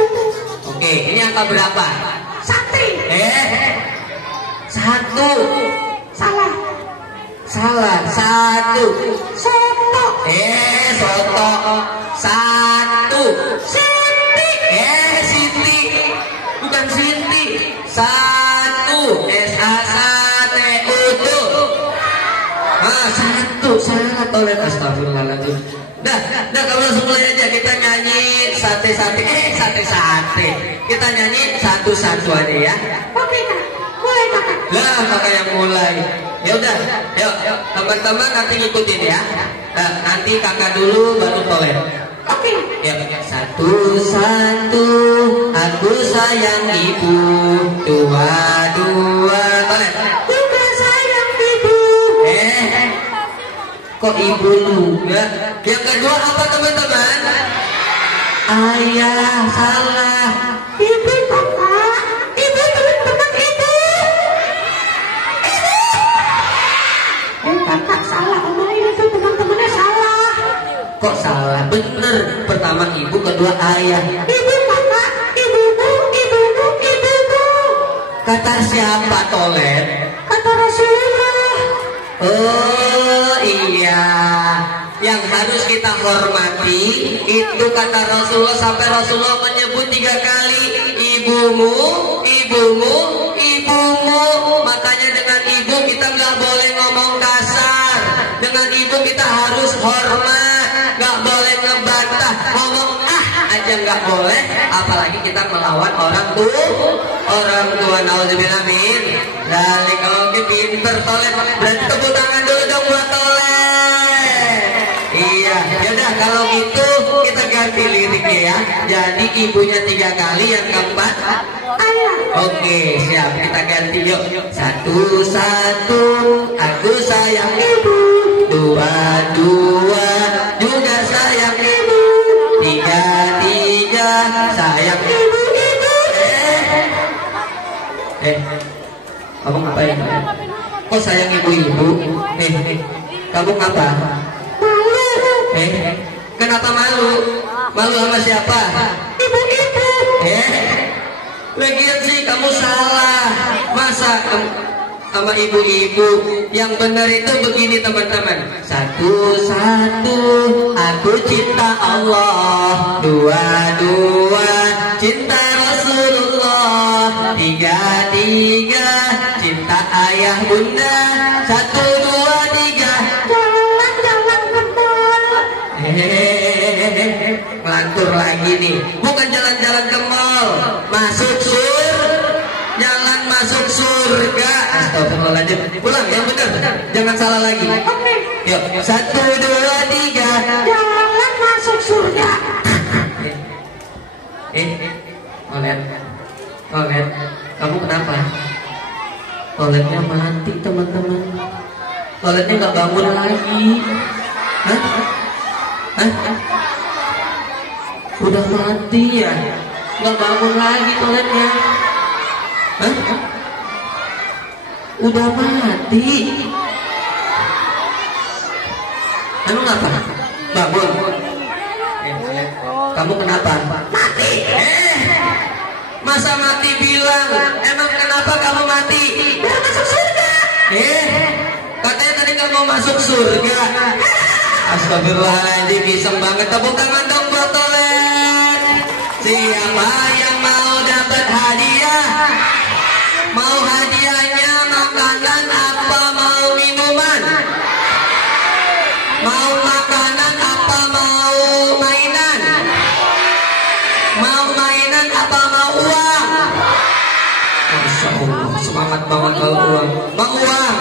Oke, ini angka berapa? Sate. 1. Salah. 1. Soto. Soto. 1. Siti. Siti. Bukan Siti. 1. SASATU. 1. Salah tolet. Astagfirullahaladzim. Dah, kamu langsung mulai aja. Kita nyanyi sate. Kita nyanyi satu-satu aja ya. Oke kak. Mulai kakak. Lah, kakak yang mulai. Ya udah, yuk, teman-teman nanti ngikutin ya. Nanti kakak dulu baru tolet. Oke. Ya, satu-satu. Aku sayang ibu. 2 tolet. Juga sayang ibu. Kok ibu juga? Yang kedua apa teman-teman? Ayah, salah. Ibu kakak. Ibu teman-teman ibu. Kakak salah omongin itu teman-temannya salah. Kok salah? Bener. Pertama ibu, kedua ayah. Ibu kakak. Ibumu. Kata siapa tolet? Kata Rasulullah. Oh iya, yang harus kita hormati itu kata Rasulullah, sampai Rasulullah menyebut 3 kali ibumu. Makanya dengan ibu kita nggak boleh ngomong kasar. Dengan ibu kita harus hormat, nggak boleh ngebantah. Ngomong aja nggak boleh, apalagi kita melawan orang tua. Naudzubillah min. Dalik, oke, pinter tolet. Berarti tepuk tangan dulu dong buat tolet. Iya, yaudah kalau gitu kita ganti liriknya ya. Jadi ibunya 3 kali, yang keempat Ayah. oke, siap, kita ganti yuk. 1 aku sayang ibu. 2 juga sayang ibu. 3 sayang ibu. Kamu ngapain? Kok sayang ibu-ibu? Kamu ngapa? Malu. Kenapa malu? Malu sama siapa? Ibu-ibu. Lagian sih kamu salah. Masa sama ibu-ibu yang benar itu begini teman-teman. Satu aku cinta Allah. Dua cinta Rasulullah. Tiga cinta ayah bunda. Satu dua tiga. Jalan ke mall. Melantur lagi nih. Bukan jalan-jalan ke mall. Jalan masuk surga. Astagfirullahaladzim. Pulang yang benar. Jangan salah lagi. Oke. Yuk, 1, 2, 3. Jalan masuk surga. Toilet. Kamu kenapa? Toiletnya mati teman-teman. Toiletnya nggak bangun lagi. Hah? Udah mati ya? Nggak bangun lagi toiletnya. Hah? Udah mati. Kamu ngapa? Bangun. Kamu kenapa? Mati. Masa mati bilang? Emang kenapa kamu mati? Biar masuk surga. Katanya tadi kamu mau masuk surga. Astagfirullahaladzim, iseng banget. Tepuk tangan dong buat toilet. Siapa yang mau dapat hadiah? Mau hadiahnya makanan apa mau minuman? Mau makanan apa mau mainan? Mau mainan apa mau uang? Masya Allah, semangat banget kalau uang. Mau uang?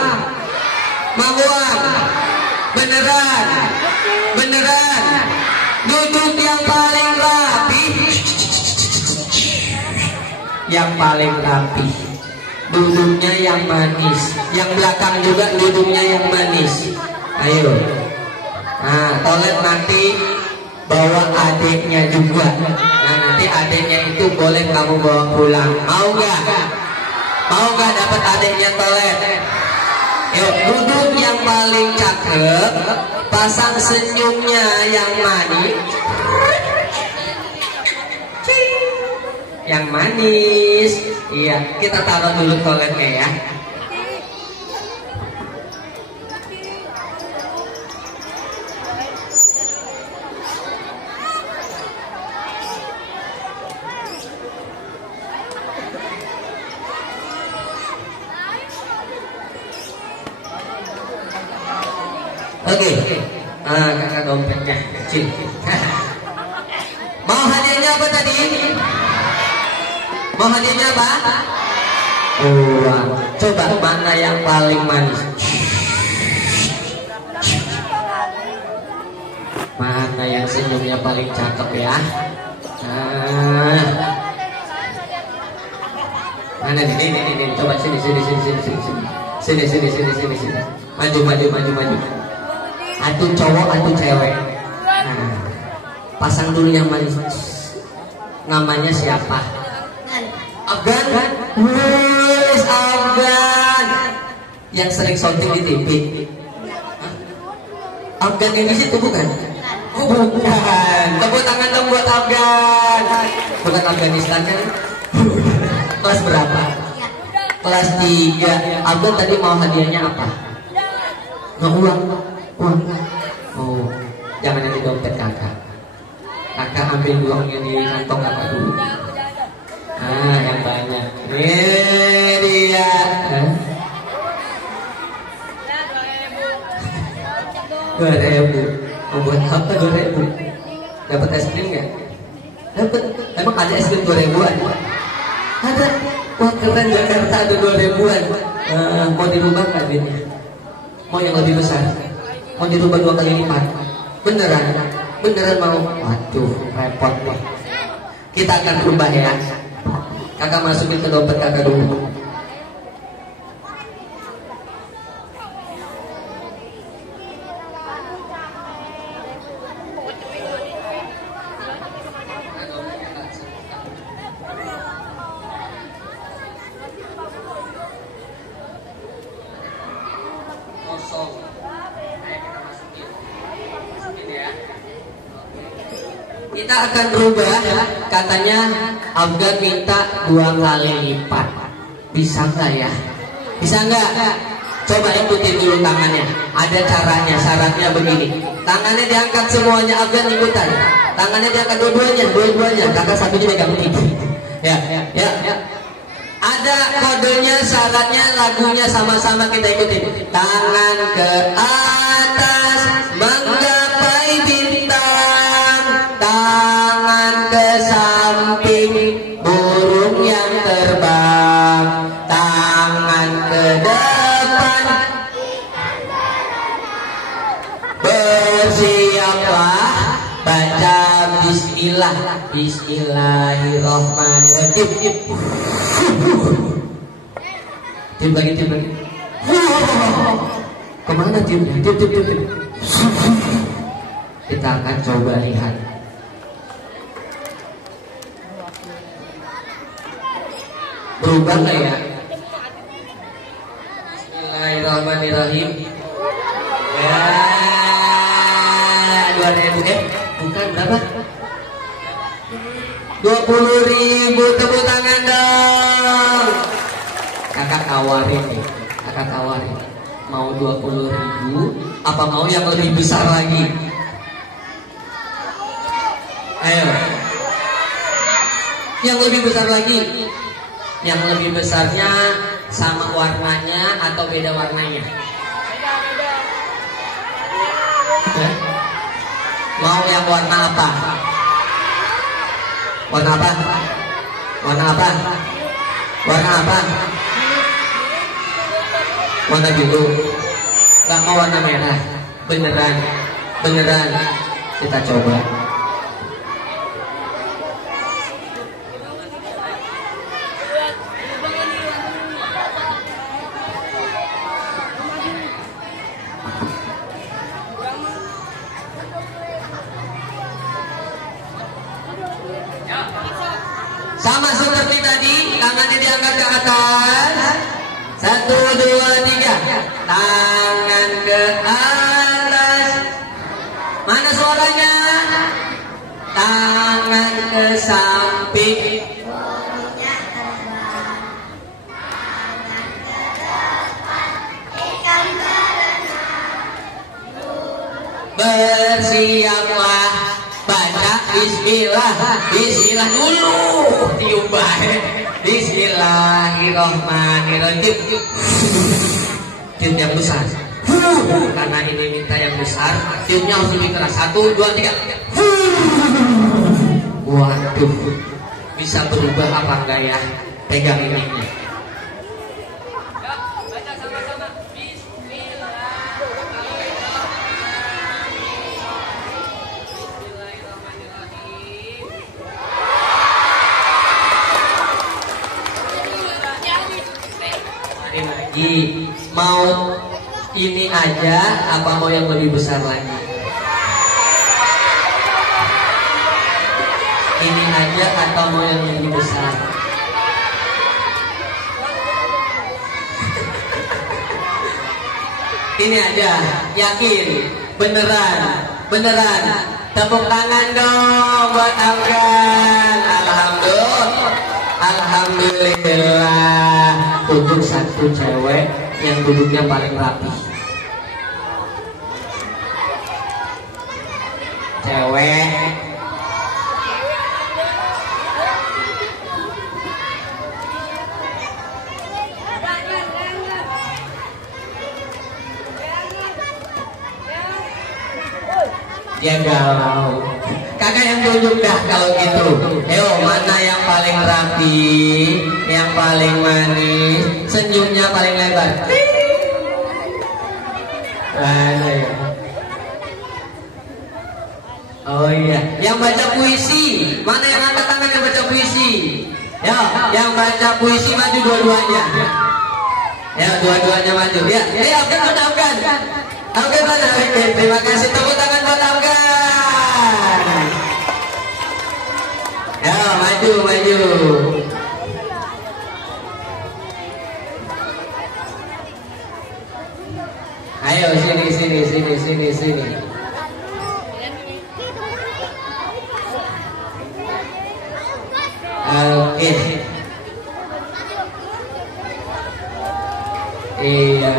Mau uang? Beneran? Duduk yang paling rapi. Yang paling rapi. Duduknya yang manis. Yang belakang juga duduknya yang manis. Ayo. Nah, toilet nanti bawa adiknya juga. Nah, nanti adiknya itu boleh kamu bawa pulang. Mau nggak? Mau nggak dapat adiknya toilet? Yuk, duduk yang paling cakep, pasang senyumnya yang manis. Yang manis. Iya, kita taruh dulu toiletnya ya. Oke. Kakak dompetnya kecil. Mau hadiahnya apa tadi? Mau hadiahnya apa? Uang. Coba mana yang paling manis? Mana yang senyumnya paling cakep ya? Mana nih? Coba sini. Sini. Maju. Atu cowok, atu cewek. Nah, pasang dulu yang manis. Namanya siapa? Afgan. Wes Afgan. Yang sering syuting di TV. Afgan yang di situ bukan? Oh, bukan. Tepuk tangan dong buat Afgan. Bukan Afghanistan kan? Kelas berapa? Kelas 3. Afgan tadi mau hadiahnya apa? Uang. Oh, jangan yang di dompet kakak. Kakak ambil uangnya di kantong kakak dulu. Yang banyak. Ini dia. Rp2.000. Mau buat apa 2.000? Dapat es krim nggak? Dapat. Emang ada es krim 2.000-an? Ada. Wah keren, Jakarta ada 2.000-an. Mau dirubah nggak duitnya? Mau yang lebih besar? Mau dirubah 2 kali lipat? Beneran mau? Waduh, repot nih. Kita akan berubah ya. Kakak masukin ke dompet kakak dulu. Kita akan berubah. Katanya Afgan minta 2 kali lipat. Bisa nggak ya? Bisa nggak? Coba ikutin dulu tangannya. Ada caranya, syaratnya begini. Tangannya diangkat semuanya, Afgan ikutan. Tangannya diangkat dua-duanya. Kakak satunya megang tinggi. Ya. Ada kodenya, syaratnya, lagunya sama-sama kita ikutin. Tangan ke atas, menggapai bintang. Tangan ke samping, burung yang terbang. Tangan ke depan, bersiaplah, baca bismillah. Bismillahirrahmanirrahim. Tiup lagi. Kemana tiupnya? Tiup. Kita akan coba lihat. Berubah nggak ya? Bismillahirrahmanirrahim. Ya, 2.000. Bukan berapa? 20.000. Tepuk tangan dong. Kakak tawarin. Mau 20.000 apa mau yang lebih besar lagi? Ayo. Yang lebih besar lagi. Yang lebih besarnya sama warnanya atau beda warnanya? Mau yang warna apa? Warna apa? Warna biru. Gak mau warna merah. Beneran. Kita coba. Sama seperti tadi, tangannya diangkat ke atas. 1, 2, 3. Tangan ke atas. Mana suaranya? Tangan ke samping. Bersiaplah, baca bismillah dulu. Tiup baik. Bismillahirrahmanirrahim. Tiup yang besar. Karena ini minta yang besar, tiupnya harus lebih keras. 1, 2, 3. Waduh, bisa berubah apa enggak ya? Pegang ininya. Baca sama-sama. Lagi mau ini aja apa mau yang lebih besar lagi? Ini aja atau mau yang lebih besar? Ini aja, yakin, beneran. Tepuk tangan dong buat Afgan. Alhamdulillah. Untuk satu cewek yang duduknya paling rapi. Cewek dia galau. Kakak yang duduk dah kalau gitu. Ayo, mana yang paling rapi, yang paling manis, senyumnya paling lebar? Ayo. Oh iya, yang baca puisi. Mana yang angkat tangan yang baca puisi? Ya, yang baca puisi maju dua-duanya. Ya, dua-duanya maju. Ya, Afgan. Afgan mana? Terima kasih, tepuk tangan buat Afgan. Ya, maju. Ayo sini. Oke. Iya.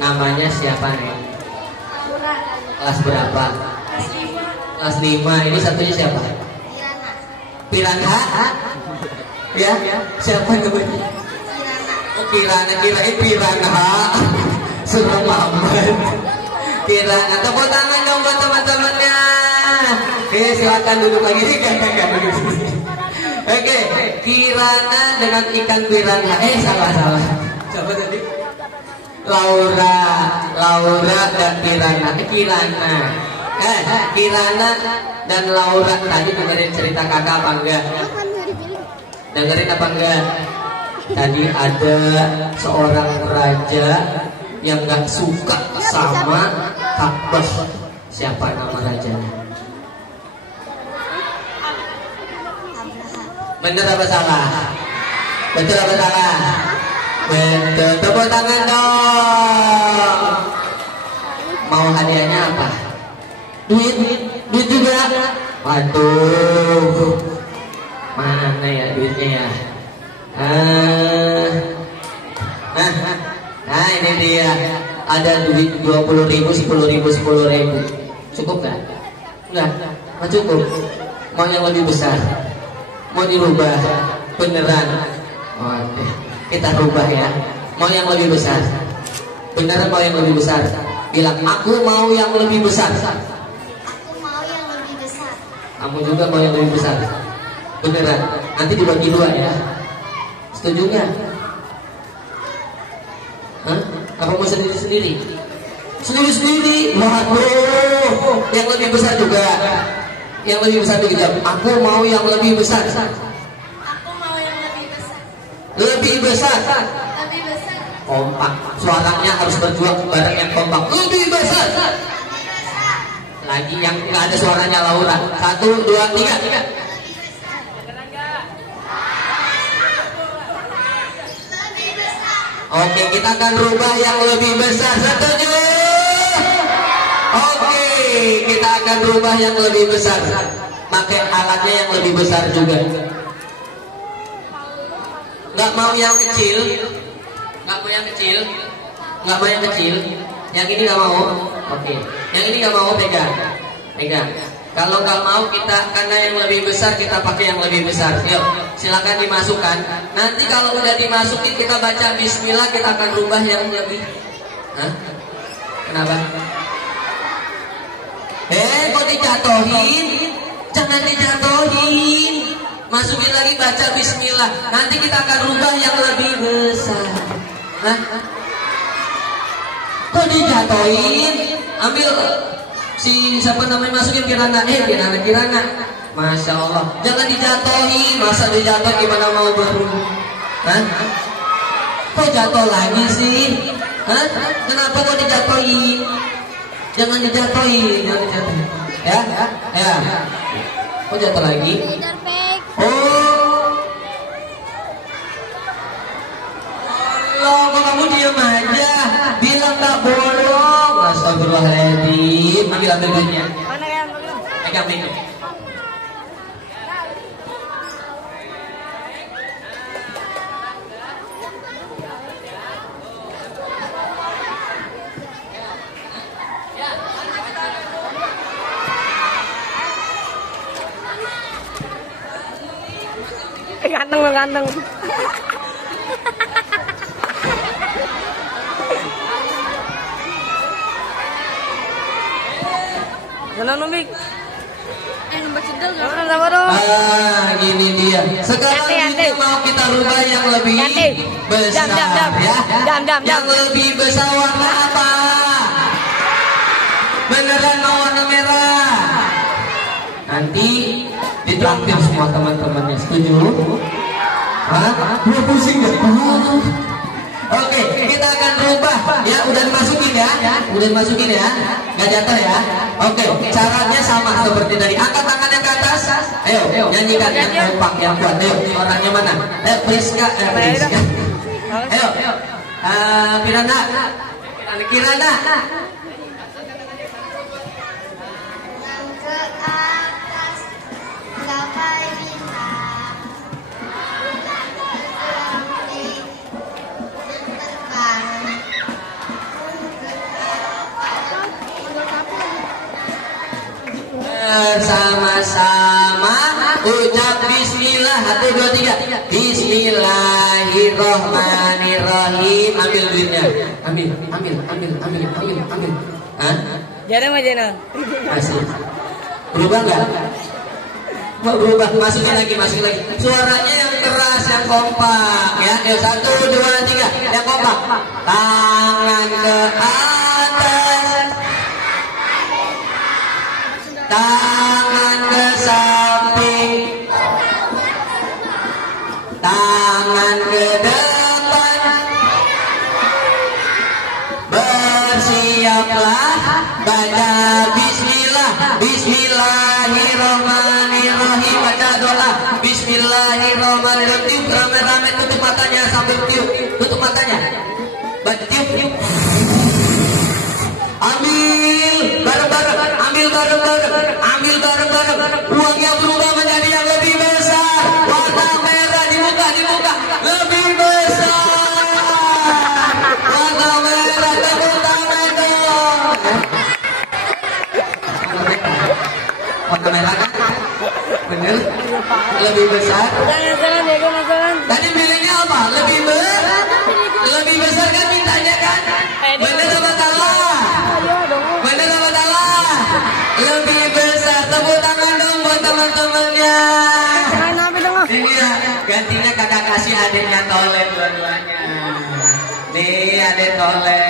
Namanya siapa nih? Kelas berapa? Kelas 5. Ini satunya siapa? Piranha. Ya, siapa namanya? Oh, Kirana, kirain Piranha. Suruh Muhammad. Kirana, tepuk tangan dong buat teman-temannya. Oke, silakan duduk lagi. Oke, Kirana dengan ikan piranha. Salah. Siapa tadi? Laura dan Kirana. Kirana dan Laura tadi dengerin cerita kakak apa enggak? Dengerin apa enggak? Tadi ada seorang raja yang gak suka sama Ka'bah. Siapa nama rajanya? Bener apa salah? Betul apa salah? Betul. Tepuk tangan dong. Mau hadiahnya apa? Duit juga. Waduh, mana ya duitnya ya? Nah ini dia. Ada duit 20.000, 10.000. Cukup gak? Enggak cukup. Mau yang lebih besar? Mau dirubah? Beneran? Oke, kita rubah ya. Mau yang lebih besar? Beneran mau yang lebih besar? Bilang, aku mau yang lebih besar. Aku mau yang lebih besar. Kamu juga mau yang lebih besar? Beneran? Nanti dibagi 2 ya. Setuju nggak? Hah? Apa mau sendiri-sendiri? Sendiri-sendiri? Waduh, yang lebih besar juga. Yang lebih besar juga. Aku mau yang lebih besar. Aku mau yang lebih besar. Lebih besar. Lebih besar. Kompak. Suaranya harus berjuang bareng yang kompak. Lebih besar. Lagi yang nggak ada suaranya Laura. 1, 2, 3. Oke, kita akan rubah yang lebih besar. Setuju? Oke, kita akan rubah yang lebih besar. Pakai alatnya yang lebih besar juga. Nggak mau yang kecil? Nggak mau yang kecil? Nggak mau yang kecil? Yang ini nggak mau? Oke, yang ini nggak mau pegang. Kalau nggak mau kita, karena yang lebih besar kita pakai yang lebih besar. Yuk, silakan dimasukkan. Nanti kalau udah dimasukin kita baca Bismillah, kita akan rubah yang lebih. Hah? Kenapa? Kok dijatuhin? Jangan dijatuhin. Masukin lagi, baca Bismillah. Nanti kita akan rubah yang lebih besar. Hah? Kok dijatuhin? Ambil si siapa namanya, masukin Kirana. Kirana. Masya Allah. Jangan dijatuhi. Masa dijatuh gimana mau berubah? Hah? Kok jatuh lagi sih? Hah? Kenapa kok dijatuhi? Jangan dijatuhi. Ya. Kok jatuh lagi? Oh. Allah, kok kamu diam aja? Bilang tak bolong. Astagfirullahaladzim. Ambil duitnya. Pegang. Ganteng. Mik. Gini dia. Sekarang ini mau kita rubah yang lebih besar. Yang lebih besar warna apa? Beneran mau warna merah. Nanti ditraktir semua teman-temannya. Setuju? Hah? Lu pusing gak? Oke, kita akan rubah. Ya, udah dimasukin ya. Nggak jatuh ya. Oke, caranya sama seperti tadi. Angkat tangannya ke atas. Ayo, nyanyikan yang kompak, yang kuat. Ayo, suaranya mana? Ayo, Priska. Ayo. Kirana. Yang ke atas gapai bintang, bersama-sama ucap bismillah. 1, 2, 3. Bismillahirrohmanirrohim. Ambil duitnya. Ambil. Hah? Jangan aja nah. Masih. Berubah nggak? Mau berubah? Masukin lagi. Suaranya yang keras, yang kompak. Ya, 1, 2, 3. Yang kompak. Tangan ke atas. Tangan ke samping. Tangan ke depan. Bersiaplah baca bismillah. Bismillahirrahmanirrahim. Baca doa. Bismillahirrahmanirrahim. Rame-rame tutup matanya sambil tiup. Tutup matanya. Tiup. Ambil bareng-bareng. Ambil bareng-bareng. Uangnya berubah menjadi yang lebih besar. Warna merah di muka. Lebih besar. Warna merah, tepuk tangan dong. Warna merah kan? Bener? Lebih besar. Jangan. Tadi pilihnya apa? Lebih besar kan mintanya kan? Bener apa salah? Bener apa salah? Lebih besar. Tepuk tangan dong buat teman-temannya. Ini ya, gantinya kakak kasih adiknya Tole dua-duanya. Nih adik Tole.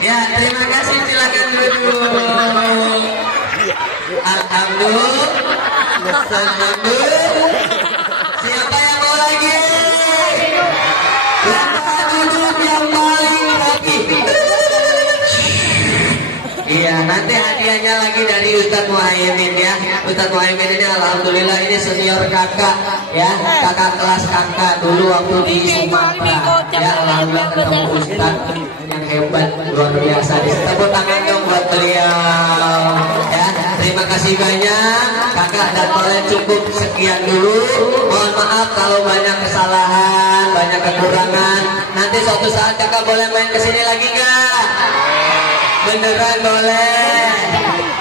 Ya, terima kasih, silakan duduk. Alhamdulillah. Siapa yang mau lagi? Siapa duduk yang paling lagi? Iya, nanti hadiahnya lagi dari Ustadz Muhaimin ya. Ustadz Muhaimin ini alhamdulillah ini senior kakak ya, kakak kelas kakak dulu waktu di Sumatera. Ya, alhamdulillah ketemu Ustadz yang hebat luar biasa. Tepuk tangan dong buat beliau. Ya, terima kasih banyak kakak dan Tole, cukup sekian dulu. Mohon maaf kalau banyak kesalahan, banyak kekurangan. Nanti suatu saat kakak boleh main kesini lagi nggak? Beneran boleh.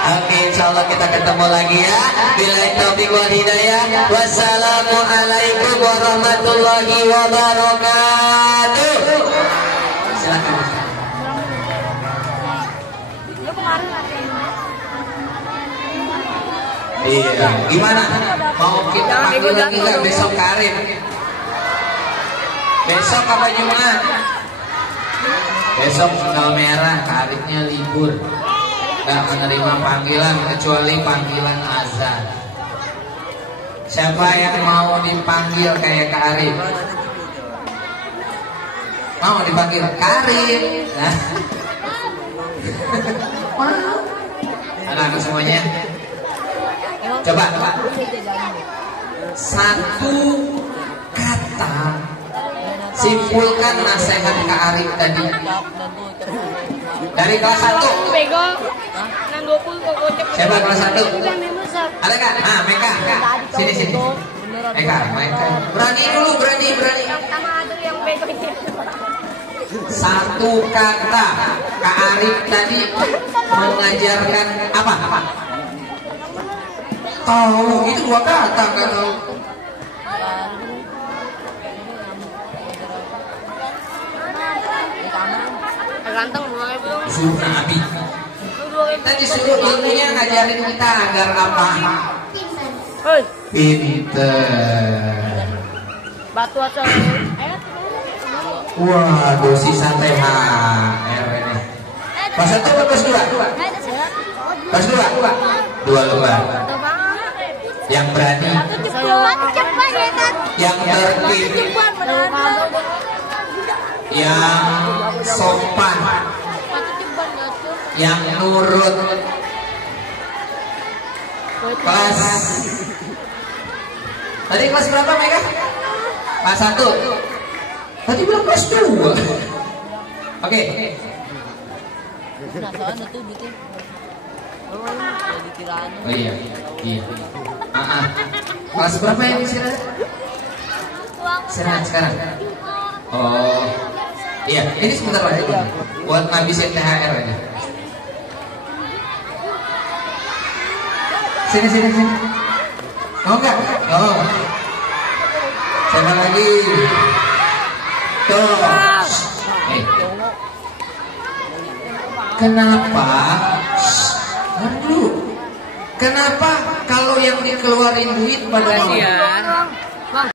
Oke, insyaallah kita ketemu lagi ya. Billahi taufiq wal hidayah. Wassalamualaikum warahmatullahi wabarakatuh. Silakan. Iya, gimana? Mau kita panggil lagi nggak besok Karim? Besok apa Jumat? Besok tanggal merah, Karimnya libur. Gak menerima panggilan kecuali panggilan azan. Siapa yang mau dipanggil kayak Kak Arif? Mau dipanggil Karim? Nah. Anak semuanya. Coba. Satu kata simpulkan nasihat Kak Arif tadi. Dari kelas 1. Siapa kelas 1? Ada Kak? Ah, Meka. Sini. Meka. Berani dulu, berani. Satu kata Kak Arif tadi mengajarkan apa? Tahu, itu 2 kata nggak tahu. Suruh Nabi. Tadi suruh ilmunya ngajarin kita agar apa? Pinter. Batu aja. Waduh, sisa THR ini. Kelas 1 atau kelas 2? Kelas 2? 2 lembar. Yang berani. Yang tertib. Yang sopan. Yang nurut. Kelas. Tadi kelas berapa Mega? Kelas 1. Tadi bilang kelas 2. Oke. Oh iya. Kelas berapa yang istirahat? Istirahat sekarang. Oh. Iya, ini sebentar lagi buat ngabisin THR aja. Sini, sini, sini. Mau nggak? Oh. Coba lagi. Tuh. Eh. Kenapa? Aduh. Kenapa kalau yang dikeluarin duit pada Makasih ya.